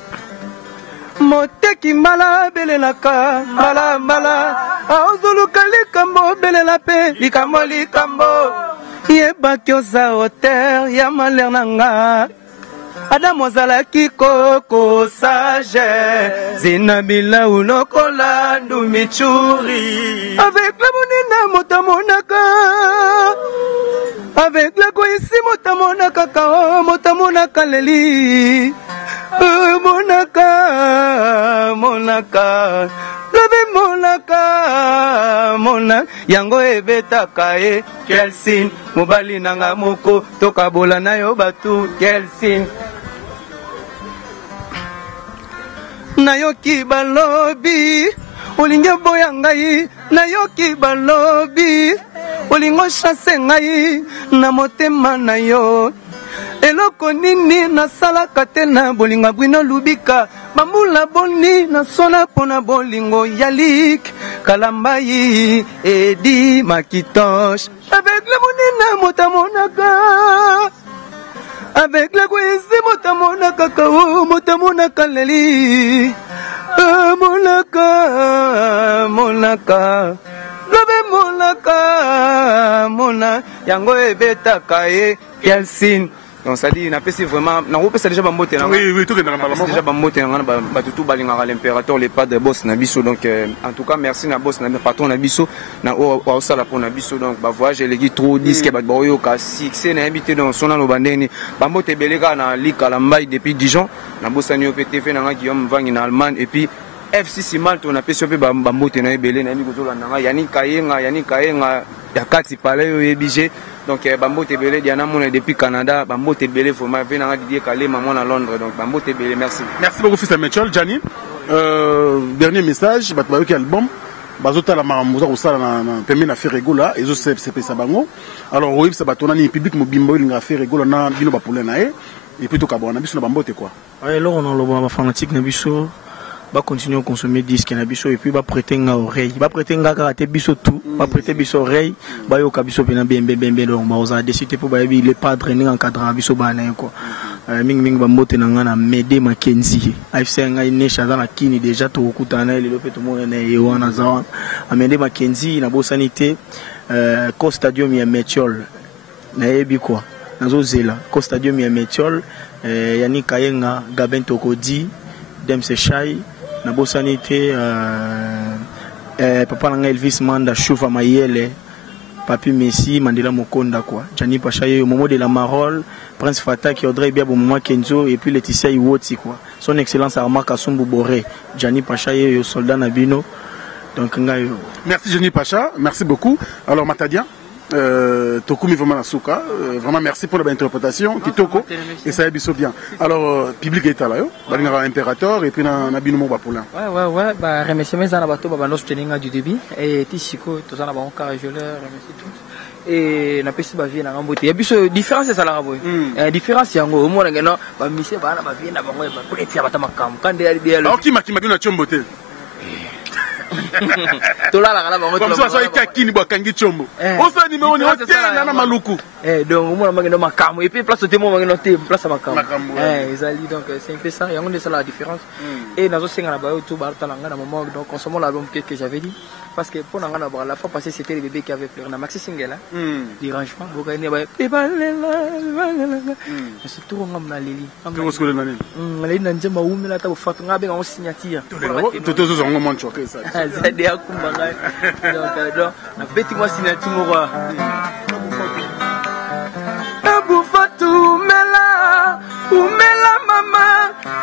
Mote kimbala belelaka mala mala auzulu kalikambo belela pe likambo yeba kyoza hotel ya maler nanga Adam ozalaki koko sage zinabila ulokola ndumichuri avec la monina motamonaka avec la koisi motamonaka kao motamonaka leli monaka love mona yango ebetaka ye kelsin mobali nanga moko tokabola na yo batu kelsin nayoki balobi olingi boya ngai nayoki balobi olingo chase ngai na motema na yo eloko nini nasalaka te na bolingo bwino lubika bambula boni nasona mpona bolingo yalik kalambai edi makitosh avec le monina motamonaka avec la kwezi motamonaka kao motamonaka leli monaka lobe mona yango ebetaka ye kelsin. Donc ça dit, on a vraiment, on a déjà bambote. Oui, tout est dans la déjà bambote, on a tout balinga l'impérateur, les pas de boss nabiso. Donc en tout cas, merci na boss na patron nabiso, na au sala pour nabiso. Donc bah voyage les guides trop disque bah boyo ka six na invité dans son no bandeni. Bambote belega na lika lambai depuis Dijon, na boss na OPTF na Guillaume Vang en Allemagne et puis FCC Malte on a pesi pe bambote na belé na miko to na Yannick Kayenga ya kati pale yo ebije. Donc Bambote Belé Diana Mona depuis Canada, Bambote Belé vraiment venant Didier Calais maman à Londres. Donc Bambote Belé, merci. Merci beaucoup fils Mitchell, Gianni. Dernier message, batbayoki album. Bazota la maramuza osala na pembe na faire regola ezo c'est pesa bango. Alors oui, ça batona ni public mobimbo linga faire regola na bino ba poule na e et puis to kabona biso na Bambote quoi. Ouais, là on a le fanatique na biso. Va continuer à consommer disque na biso et puis va prêter nga oreille va prêter nga karaté biso tout va prêter biso oreille ba yo kabiso pena bien donc ba oza décider pour ba yebi le padre ni encadrer biso ba na quoi ming ba mbote na nga na Mede Mackenzie AFC nga ine chaza na kini déjà to okutana ile lope to mo na yewana za Mede Mackenzie na bo sanité co stadium ya Metchol na yebi quoi nazo zela co stadium ya Metchol Yannick Kayenga Gabin Tokodi Demse Chai na bosanité papa nanga Elvis Manda Choufa Mayele Papi Messi Mandela Mokonda quoi Gianni Pacha yo Momo de la Marole Prince Fataki Audrey Biabo Momo Kenzo et puis Laetitia Iwoti quoi son excellence Armand Kasumbu Boré Gianni Pacha yo soldat Nabino donc ngayo. Merci Gianni Pacha, merci beaucoup. Alors Matadia Tokumi vraiment Souka, vraiment merci pour l'interprétation Kitoko et ça est bien. Alors public est là yo, balinga impérateur et puis na bino mo bapoula. Ouais bah remercier mes ana bato ba no soutenir du début et tisiko to zana ba on carreleur remercier tous et na pesi ba vie na Mbote. Ya biso différence ça la boy. Différence yango o mo na ngeno ba mise ba na ba vie na bango ba prêter ba tamakam quand de bien. Alors qui maki na Chombote. Comme ça, ça a été Kangi Chombo. On s'est dit, mais on est en Maluku. Donc, on a Makam. Et puis, place au témoin, on a place à Makam. Donc, c'est un peu ça. Il y a la différence. Et dans le Sénat, tout le moment, donc, consommons l'album que j'avais dit. Parce que pour la fois passée, c'était les bébés qui avaient pleuré. On a Maxi Single, dérangement. C'est tout le monde a Lili. Lili n'a pas eu la table forte. On a bien en signature. Tout le monde a choqué ça. Zade akumbanga donc na beti moi signature moi Abufatu mela mama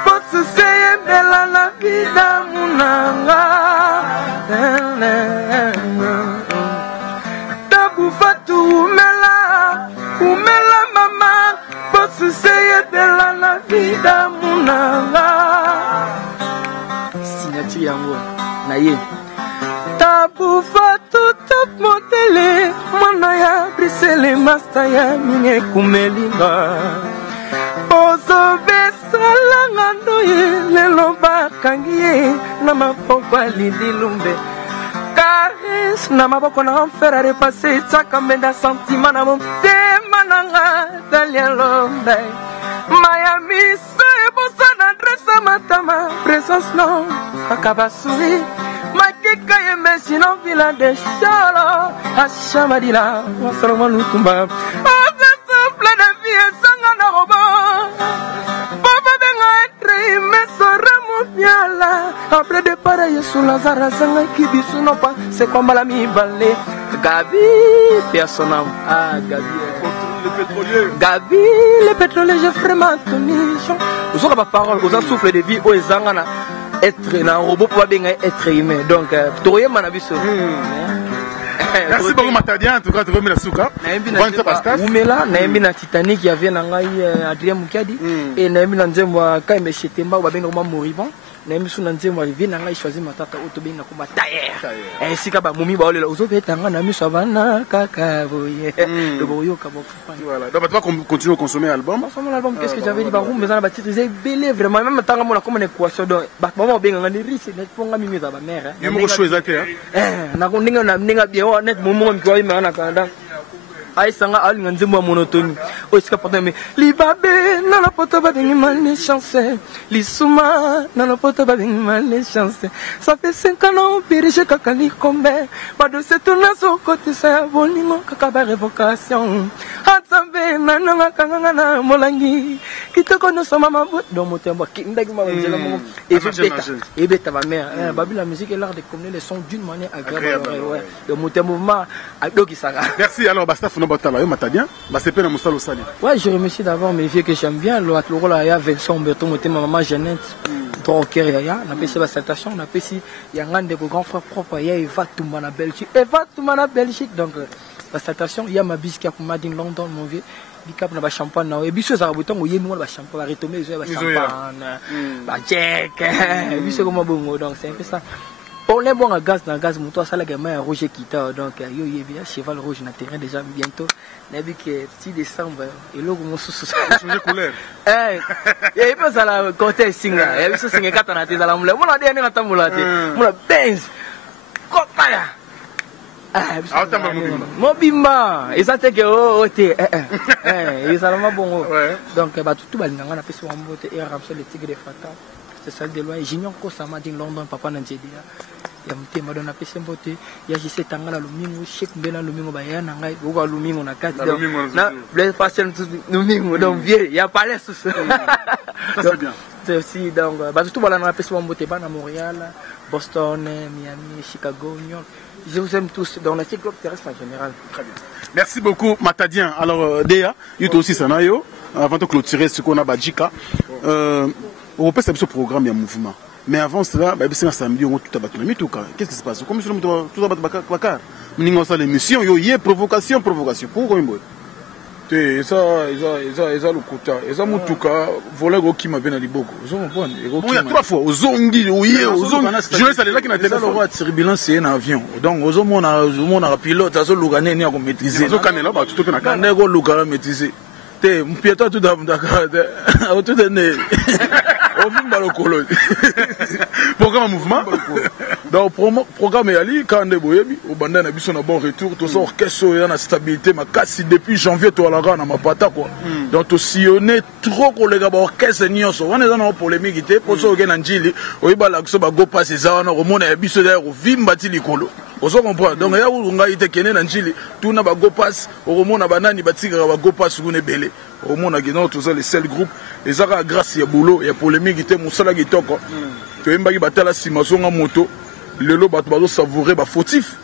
posso ser bela na vida munanga Abufatu mela mama posso ser bela na vida munanga signature yango na ye Tabufa top modele Mana ya brisele masta ya minge kumelinga Ozo besala ngando ye Lelo bakangie Na mapoko alindi lumbe Karis na maboko na mfera repase Chaka menda sentima na mte Mananga dalien lombe Miami se bosa na dressa matama Presence no Kakabasuri Makika ye mesi no vila de shalo Ashamadila Wasaroma lutumba Ave souffle de vie sanga na robo biso lazara zangaki biso nopa c'est comme la mibale Gabi personnel Gabi Gabi le pétrolier j'ai vraiment tenu vous aurez ma parole vous en souffle de vie aux ezangana être na robot pour bien être humain donc toye manabiso merci beaucoup Matadien en tout cas tu remets la souka umela naembi na Titanic ya vient na ngai Adrien Mukadi et naembi na nzembo ka meshetemba ba benga ma moribon naembi suna nzembo vient na ngai choisir matata auto benga ko tailleur ainsi ka ba mumi ba olela uzo betanga na miso bana kaka boye le boyo ka bo voilà donc tu vas continuer à consommer l'album qu'est-ce que j'avais dit ba room mais na ba titre c'est belé vraiment même tanga mona comme une équation donc ba maman benga ngani risque net ponga mimi za ba mère même ko choisir na ko ninga bien net momo mkiwa ime ana kanda aisanga alinga nzembo monotoni osika pota me libabe na la pota ba bengi mal chance lisuma na la pota ba bengi mal chance ça fait 5 ans pirige kakali kombe pas de cette naso côté ça bolingo kakaba révocation hatsambe na nga kanga na molangi kitoko no sama mabo do motembo kindaki mabenzela mo et beta ma mère babi la musique est l'art de communiquer les sons d'une manière agréable ouais le motembo ma adoki sanga merci alors basta Matadien, ouais, je remercie d'abord mes vieux que j'aime bien. Le rôle là, Vincent Berton, ma maman Jeannette, Droker Yaya, on appelle ça salutation, on appelle ici, il y a un des grands frères propres, il y a Eva Toumana Belgique, donc la salutation, il y a ma bisque qui m'a dit London, mon vieux. Bicap na ba champagne na ebiso za buton o yenu ba champagne ba retomber ba champagne ba check ebiso comme bongo donc c'est un peu ça. On est bon à gaz dans gaz moto ça la gamin rouge kita donc yo yebi cheval rouge na terrain déjà bientôt nabi que 6 décembre et logo mo susu changer couleur et pas ça la côté singa et biso singa kata na tezala mula mona de na tamula te mona benz kotaya mobimba ezate ke ote ezala bongo donc ba tout balinganga na pesi wa mbote et ramso le tigre de Fata c'est ça de loin j'ignore ko sama din London papa na njedia ya mtema dona pesi mbote ya jise tangala lumingo shek mbena lumingo ba ya na ngai go lumingo na kati na bless passion lumingo donc vieux ya palais ça c'est bien c'est aussi donc ba tout balana na pesi wa mbote ba na Montréal Boston Miami Chicago New York. Je vous aime tous dans la globe terrestre en général. Très bien. Merci beaucoup Matadien. Alors Déa, il y a aussi Sanayo avant de clôturer ce qu'on a Badjika. On peut savoir ce programme et un mouvement. Mais avant cela, c'est un samedi on tout abattu mais tout cas. Qu'est-ce qui se passe? Comme si on tout abattu bakar. Nous ça l'émission, yo y provocation. Pourquoi une te ça le côté ça mutuka voler qui m'a bien à liboko ils ont bon il y a 3 fois aux ongi je vais aller là qui n'a téléphone le roi turbulence c'est un avion donc aux hommes on a pilote ça lugané ni à maîtriser zo kanela ba tout na kana ko lugala maîtriser te mpieta tout d'Amdaka tout est au vimba le colo programme mouvement donc programme yali quand de boyebi au banda na biso na bon retour tout ça orchestre ya na stabilité makasi depuis janvier to alaka na mapata quoi donc to sillonner trop kolega ba orchestre nyonso wana za na polémique te pour so ke na njili oyeba la so ba go pass za wana ko mona ya biso da ko vimba ti likolo ozo comprendre donc ya ulunga ite kene na njili tuna ba go pass o mona banani batika ba go pass kuna belé au mona gino tout ça les seuls groupes les ara grâce ya boulot ya polémique te musala kitoko to yembaki batala simasonga moto lelo bato bazo savourer ba fautif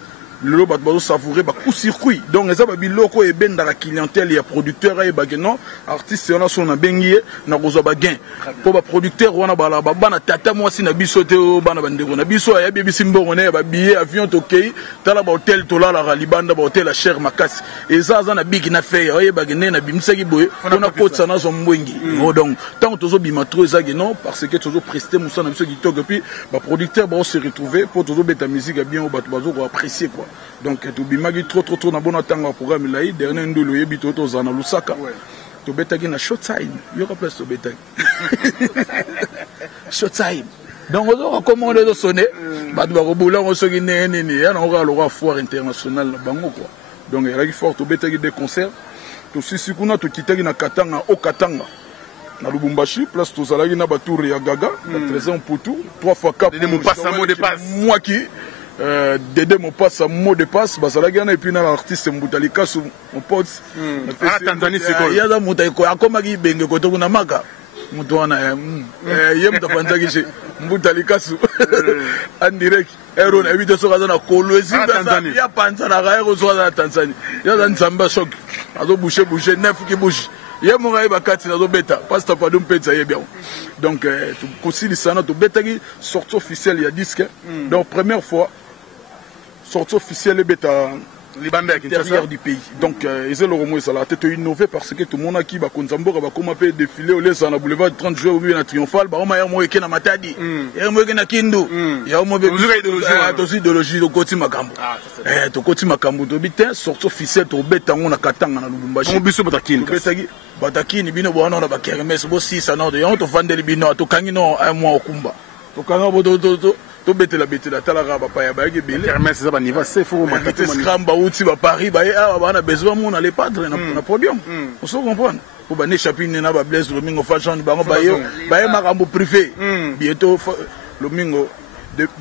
lelo bato bazo savourer ba coup circuit donc eza ba biloko e benda la clientèle ya producteur et ba non artiste on a son bengi na kozo ba gain pour ba producteur wana bala bana tata mwasi na biso te bana bandeko na biso ya bibisi mbongo ne ba billet avion to kei tala ba hotel to la la libanda ba hotel la cher makasi eza za na big na fait ya ba gene na bimsaki boye on a kotsa na zo mbwengi donc tant tozo bima trop eza non parce que tozo prester musa na biso kitoko puis ba producteur ba se retrouver pour tozo beta musique bien au bato bazo ko apprécier quoi. Donc tu bimagi trop na bon temps programme là dernier ndolo yebi to za na Lusaka to betaki na Showtime yo ka place to betaki Showtime donc on commande de sonner ba do ko bula on soki nene ya na ko la foire internationale bango quoi donc il y a fort to betaki des concerts to sisi kuna to kitaki na Katanga au Katanga na Lubumbashi place to zalaki na batour ya Gaga na Trésor Mputu 3 fois 4 moi qui Dédé mon passe mot de passe basalaki na et puis na l'artiste Mbutalika sous mon pote à Tanzanie c'est quoi ya da mutaiko akoma ki benge ko to na maka mutu wana yem to panzaki Mbuta Likasu en direct Aaron a 8 sur la Kolwezi Tanzanie ya Panzana Raero sur la Tanzanie ya Nzamba choc azo boucher 9 qui bouge ya monga ba kati na zo beta pasta pa dum peza ye bien donc tu considères ça na to beta qui sortie officielle ya disque donc première fois sortie officielle beta l'intérieur du pays. Donc, ils ont le remous, ça a été innové parce que tout le monde a qui va Konzambo, va comme appeler défiler au laisse dans la boulevard 30 juillet au milieu de triomphal, bah on a un qui na matadi, et un qui na kindu, il y a un mot idéologie de Koti Makambo. To Koti Makambo to bitin sortie officielle to beta on a katanga na Lubumbashi. On biso batakini. Batakini bino bwana na bakermes bo 6 ans de on to vendre bino to kangino un mois au kumba. To kanga bo to betela talaka papa ya baye bele kermesse ça ba niveau c'est fou makate scramba outi ba Paris ba a besoin mon aller padre na podium on se comprend pour ba ne chapine na ba Blaise Lomingo fashion ba baye makambo privé bientôt Lomingo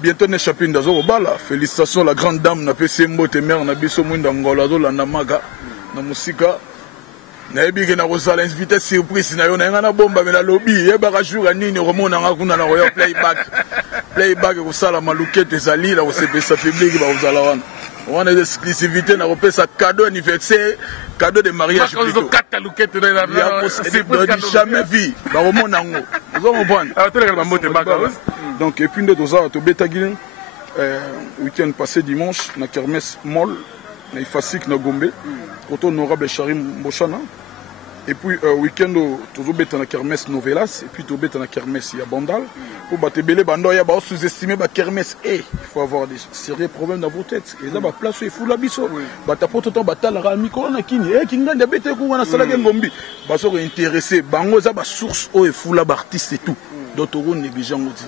bientôt ne chapine dazo bala félicitations la grande dame na pesi mbote mère na biso mwinda ngola zo landa maga na musika na ebike na kosala invité surprise na yo na ngana bomba mela lobby yebaka jour nini remona nga kuna na royal playback kosala malukete ezali la kosepesa public ba kozala wana wana exclusivité na kopesa cadeau anniversaire cadeau de mariage plutôt kata lukete na jamais vu ba remona ngo vous comprenez donc et puis de doza to betagil week-end passé dimanche na kermesse mall na Ifasik na Gombe auto honorable Charim Bochana et puis week-end toujours bête na kermesse Novelas et puis tout bête na kermesse ya Bandal pour battre belé bando ya ba sous-estimer ba kermesse il faut avoir des sérieux problèmes dans vos têtes et là ba place il faut la biso ba tapoto to batala ra micro na kini kinganda bête ko na sala ngombi ba so intéressé bango za ba source o e fula ba artiste et tout d'autoro négligent odi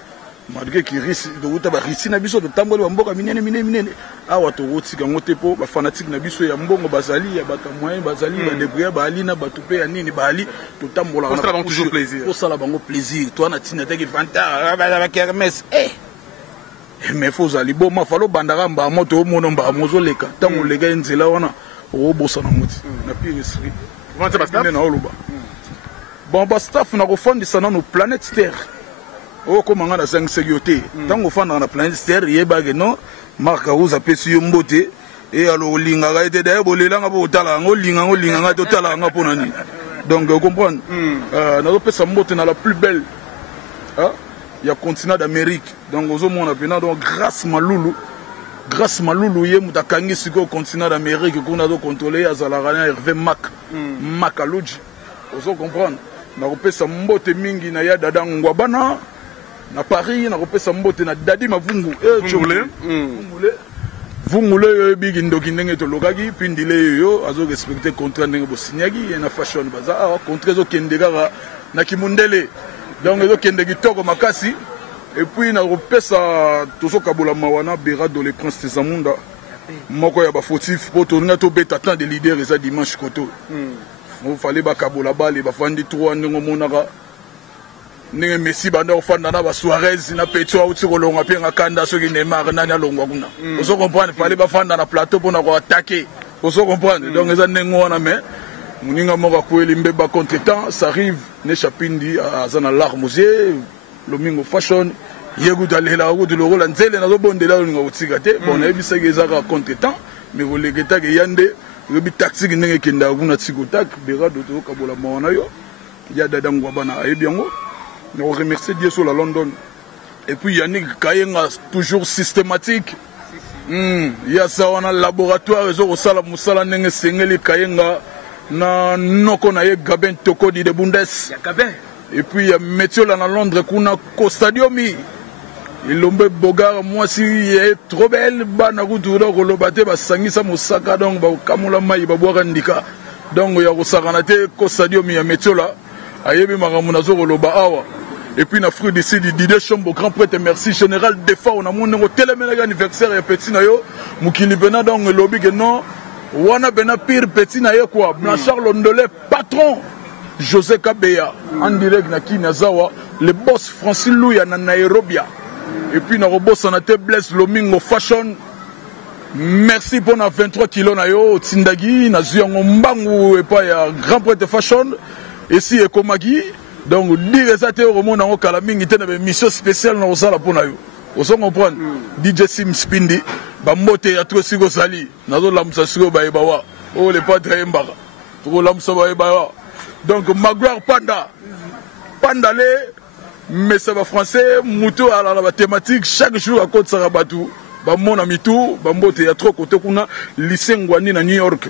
malgré qu'il risque de route ba risque na biso de tamboli ba mboka minene awa to route ka ngote po ba fanatique na biso ya mbongo bazali ya bata moyen bazali ba débrouiller ba ali na batu pe ya nini ba ali to tambola on a toujours plaisir pour ça la bango plaisir toi na tina te ki fanta ba kermesse mais faut ali bon ma falo bandara mba moto mono mba mozo leka tango lega nzela wana o bossa na moti na pire esprit comment ça passe na oluba bon ba staff na refondisa na no planète terre o komanga na 5 sécurité tango fanda na planète terre yebage non marka uza pesi yo mbote e alo linga ga ete da bolela nga bo tala ngo linga nga to tala nga pona ni donc vous comprenez na pesa mbote na la plus belle ya continent d'Amérique donc ozo mona pena donc grâce malulu ye mutakangi siko continent d'Amérique kuna do contrôler azala rana Hervé Makaluji ozo comprendre na pesa mbote mingi na ya dada ngwabana na Paris na kopesa mbote na dadi mavungu vungule bigi ndoki ndenge to lokaki pindile yo azo respecter contrat ndenge bo signaki na fashion baza contrat zo kendeka na kimundele donc zo kendeki toko makasi et puis na kopesa tozo kabola mawana Berado les princes des Zamunda moko ya ba fautif po to na to beta tant de leaders eza dimanche koto il fallait ba kabola bale ba fandi 3 ndenge monaka ndenge Messi banda ofanda na ba Suarez na Petro uti kolonga pe ngakanda soki Neymar nani alongwa kuna ozo comprendre fallait ba fanda na plateau pour na ko attaquer ozo comprendre donc eza ndenge wana mais muninga moko ko elimbe ba contre-temps ça arrive ne chapindi azana l'art musée Lomingo fashion yegu dalela ko de lokola nzele na zo bondela nga utika te bon na ebisa eza ka contre-temps mais volegeta ke yande rebi tactique ndenge kenda kuna tikotak Berado to kabola mawana yo ya dada ngwabana ayebiango. Nous remercions Dieu sur la London. Et puis Yannick Kayenga, toujours systématique. Il y a ça, on a un laboratoire, ils ont ça, Moussala Nenge Sengeli Kayenga, na Noko Naye Gaben Tokodi de Bundes. Et puis il y a Métier là dans Londres, Kuna Costadiomi. Il lombe Bogar, moi si il est trop belle, Banarutura, Rolobate, Basangisa Moussaka, donc Kamula Maï, Babourandika. Donc il y a Rosaranate, Costadiomi, il y a Métier là. Ayebi Maramunazo Roloba Awa. Et puis, na fruit d'ici, Didier Chombo, grand prêtre, merci, général Defa, on a mon téléménage anniversaire et petit nayo, Moukili Bena dans le lobby, non, Wana Bena pire petit nayo quoi, Blanchard Londolé, patron, José Kabeya, en direct na Kinazawa, le boss Francis Louya na Nairobi. Et puis, na boss on a été Blaise Lomingo Fashion, merci pour na 23 kilos nayo, Tsindagi, na Zuyangombangu, et pas ya grand prêtre Fashion, et si Ekomagi, donc dire ça te remonte en kala mingi te na mission spéciale na osala pona yo oso comprendre DJ Sim Spindi ba mbote ya trop siko sali nazo lamsa siko ba ebawa o le pas très mbaka pour lamsa ba ebawa donc Magloire Panda le mais ça va français muto ala la thématique chaque jour à côté sarabatu ba mona mitu ba mbote ya trop côté kuna lycée Ngwani na New York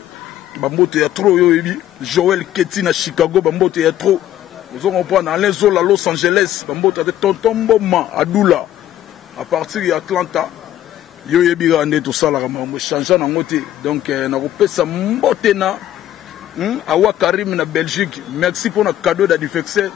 ba mbote ya trop yo ebi Joel Keti na Chicago ba mbote ya trop vous on prend dans les eaux à Los Angeles ba mbote de tonton Boma Adula à partir de Atlanta yo yebi rande tout ça la mo changer na ngote donc na kopesa mbote na awa Karim na Belgique merci pour notre cadeau d'anniversaire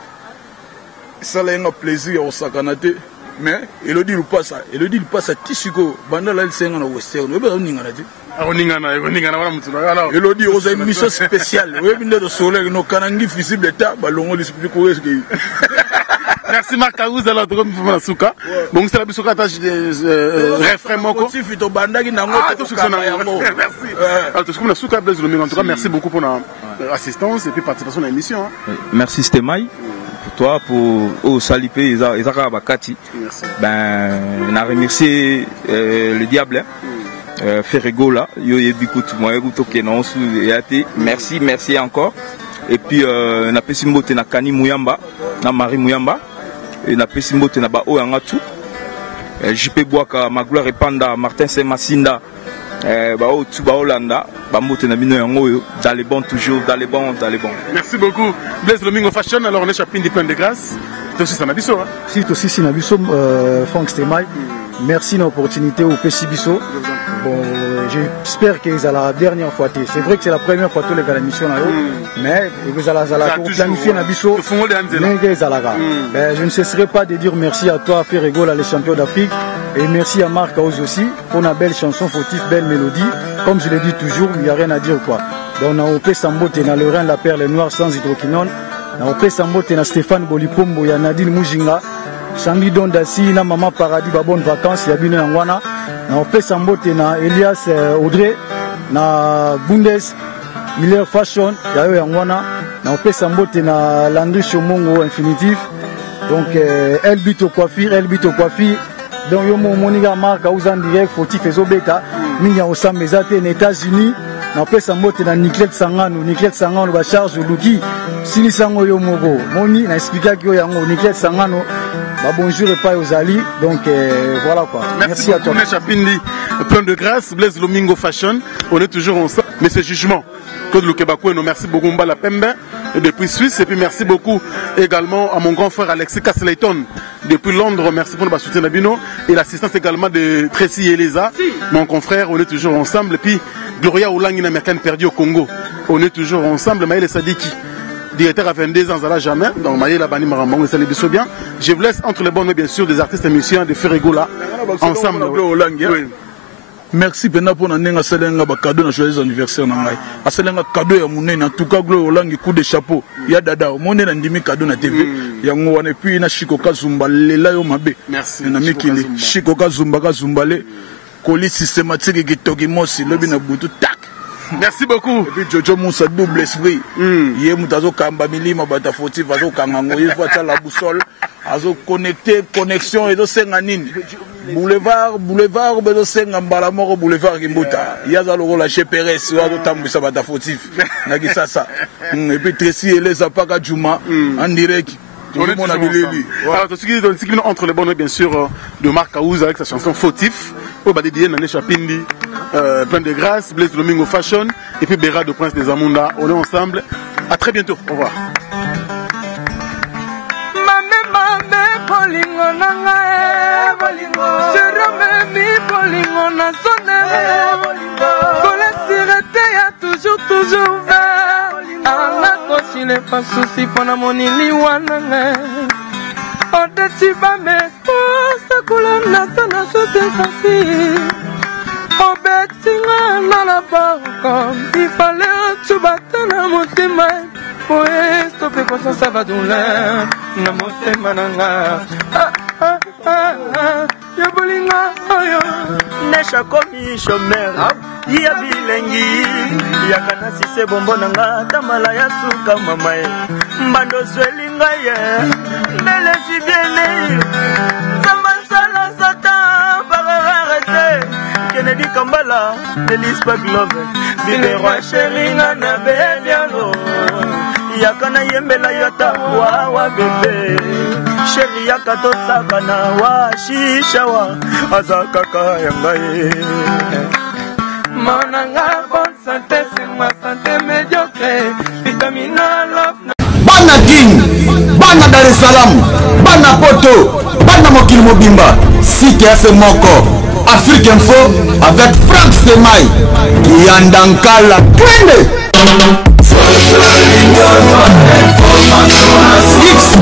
ça a un plaisir au sakanate mais Elodie le passe à Tisiko banda la senga na western ebe oningana ti oningana wana mutuna Elodie aux émissions spéciales we binde de soleil no kanangi visible d'état balongo l'esprit ko eske merci Marc Aouz alors de la souka bon c'est la bisoka tâche refrain moko fito bandaki nango merci alors tout comme la souka Blaise Loming en tout cas merci beaucoup pour notre assistance et puis participation à l'émission merci Stemai pour toi pour Salipé Isaka Bakati ben on a remercié le diable Ferrego là yo yebikutu moi ekuto kenon su yate merci encore et puis na pesi mbote na Kani Muyamba na Marie Muyamba et na pesi mbote na ba oyanga tout JP Boaka Magloire Panda Martin Semasinda ba o tu ba Holanda ba mbote na bino yango yo dans les bons toujours dans les bons merci beaucoup Blaise Loming Fashion alors on est Chapin Plein de grâce aussi ça na biso si aussi na biso Frank Stemai merci l'opportunité au Pessibiso. Bon, j'espère que c'est la dernière fois. C'est vrai que c'est la première fois que les gars mission là, mais vous allez planifier la biso. Je ne cesserai pas de dire merci à toi, Ferrego, les champions d'Afrique, et merci à Marc Aouz aussi pour une belle chanson, fautif, belle mélodie. Comme je le dis toujours, il n'y a rien à dire quoi. Donc on a opé Sambote, on a Lorraine la perle noire sans hydroquinone, on a opé Sambote, on a Stéphane Bolipombo, il y a Nadine Moujinga. Sandi Dondasi na Maman Paradis ba bonne vacances ya bino yangwana na opesa mbote na Elias Audrey na Bundes Miller Fashion ya yo yangwana na opesa mbote na Landry Chomongo Infinitif donc Elbito Coiffure donc yo moniga marque aux en direct fautif ezobeta minya osamezate na États-Unis na opesa mbote na Niclet Sangano ba charge Luki silisango yo mogo moni na expliquer que yo yango Niclet Sangano. Bonjour et pas aux Ali, donc voilà quoi. Merci à toi. On est Chapindi, plein de grâce, Blaise Lomingo Fashion, on est toujours ensemble. Mais c'est jugement. Claude Lukebakoueno, merci beaucoup Mbala Pembe, depuis Suisse, et puis merci beaucoup également à mon grand frère Alexis Castleton, depuis Londres, merci pour notre soutien Nabino, et l'assistance également de Tracy Elisa, mon confrère, on est toujours ensemble, et puis Gloria Oulang, une américaine perdue au Congo, on est toujours ensemble, Maël Sadiki. Directeur à 22 ans, ça va jamais. Donc, Maïla Bani Maramon, ça les bisous bien. Je vous laisse entre les bonnes, bien sûr, des artistes et musiciens de Ferrego là, ensemble. Oui. Merci pour nous selenga ba cadeau na joyeux anniversaire na ngai. Aselenga cadeau ya munene en tout cas Glo Olangi coup de chapeau. Ya dada monene na ndimi cadeau na TV. Yango wana puis na Shikoka Zumba lela yo mabe. Merci. Na mikili Shikoka Zumba ka Zumbale. Colis systématique gitoki mosi lobi na butu tak. Merci beaucoup. Et puis Jojo Moussa double esprit. Yé moutazo kamba milima bata foti vazo kangango yé voit la boussole. Azo connecté connexion et do senga nini. Boulevard bezo senga mbala moko boulevard kimbuta. Yaza loko la GPS wazo tambisa bata foti. Nagi sasa. Et puis Tracy Eleza Paka Juma en direct. On est alors, tout ce qui est entre les bonnes, bien sûr, de Marc Aouz avec sa chanson Fautif. Au bas de Nané Chapindi, plein de grâce, Blaise Lomingo Fashion, et puis Béra de Prince des Amunda. On est ensemble. À très bientôt. Au revoir. Toujours il n'est pas souci pour la monnaie liwananga. On te tiba me, oh sa couleur n'a pas sauté facile. On bettinga na la banque, il fallait tu battre na motema. Pour stopper pour ça va douleur, na motema nanga. Ya bolinga, oh yo, Nesha komi chômeur. ya bilengi yakana sise bombo nanga tambala ya suka mamae mbando zwelinga ye melesi biene samansala sata pararete Kennedy Kambala Elis Paglove Bibero Sheringa na Beliano yakana yembela yata wa bebe sheri yakato sakana wa shishawa azakaka yangaye mananga bon santé c'est ma santé médiocre vitamina love bana king bana Dar es Salaam bana poto bana mokili mobimba site ya moko Afrique Info avec Frank Stemai Kiandankala Twende X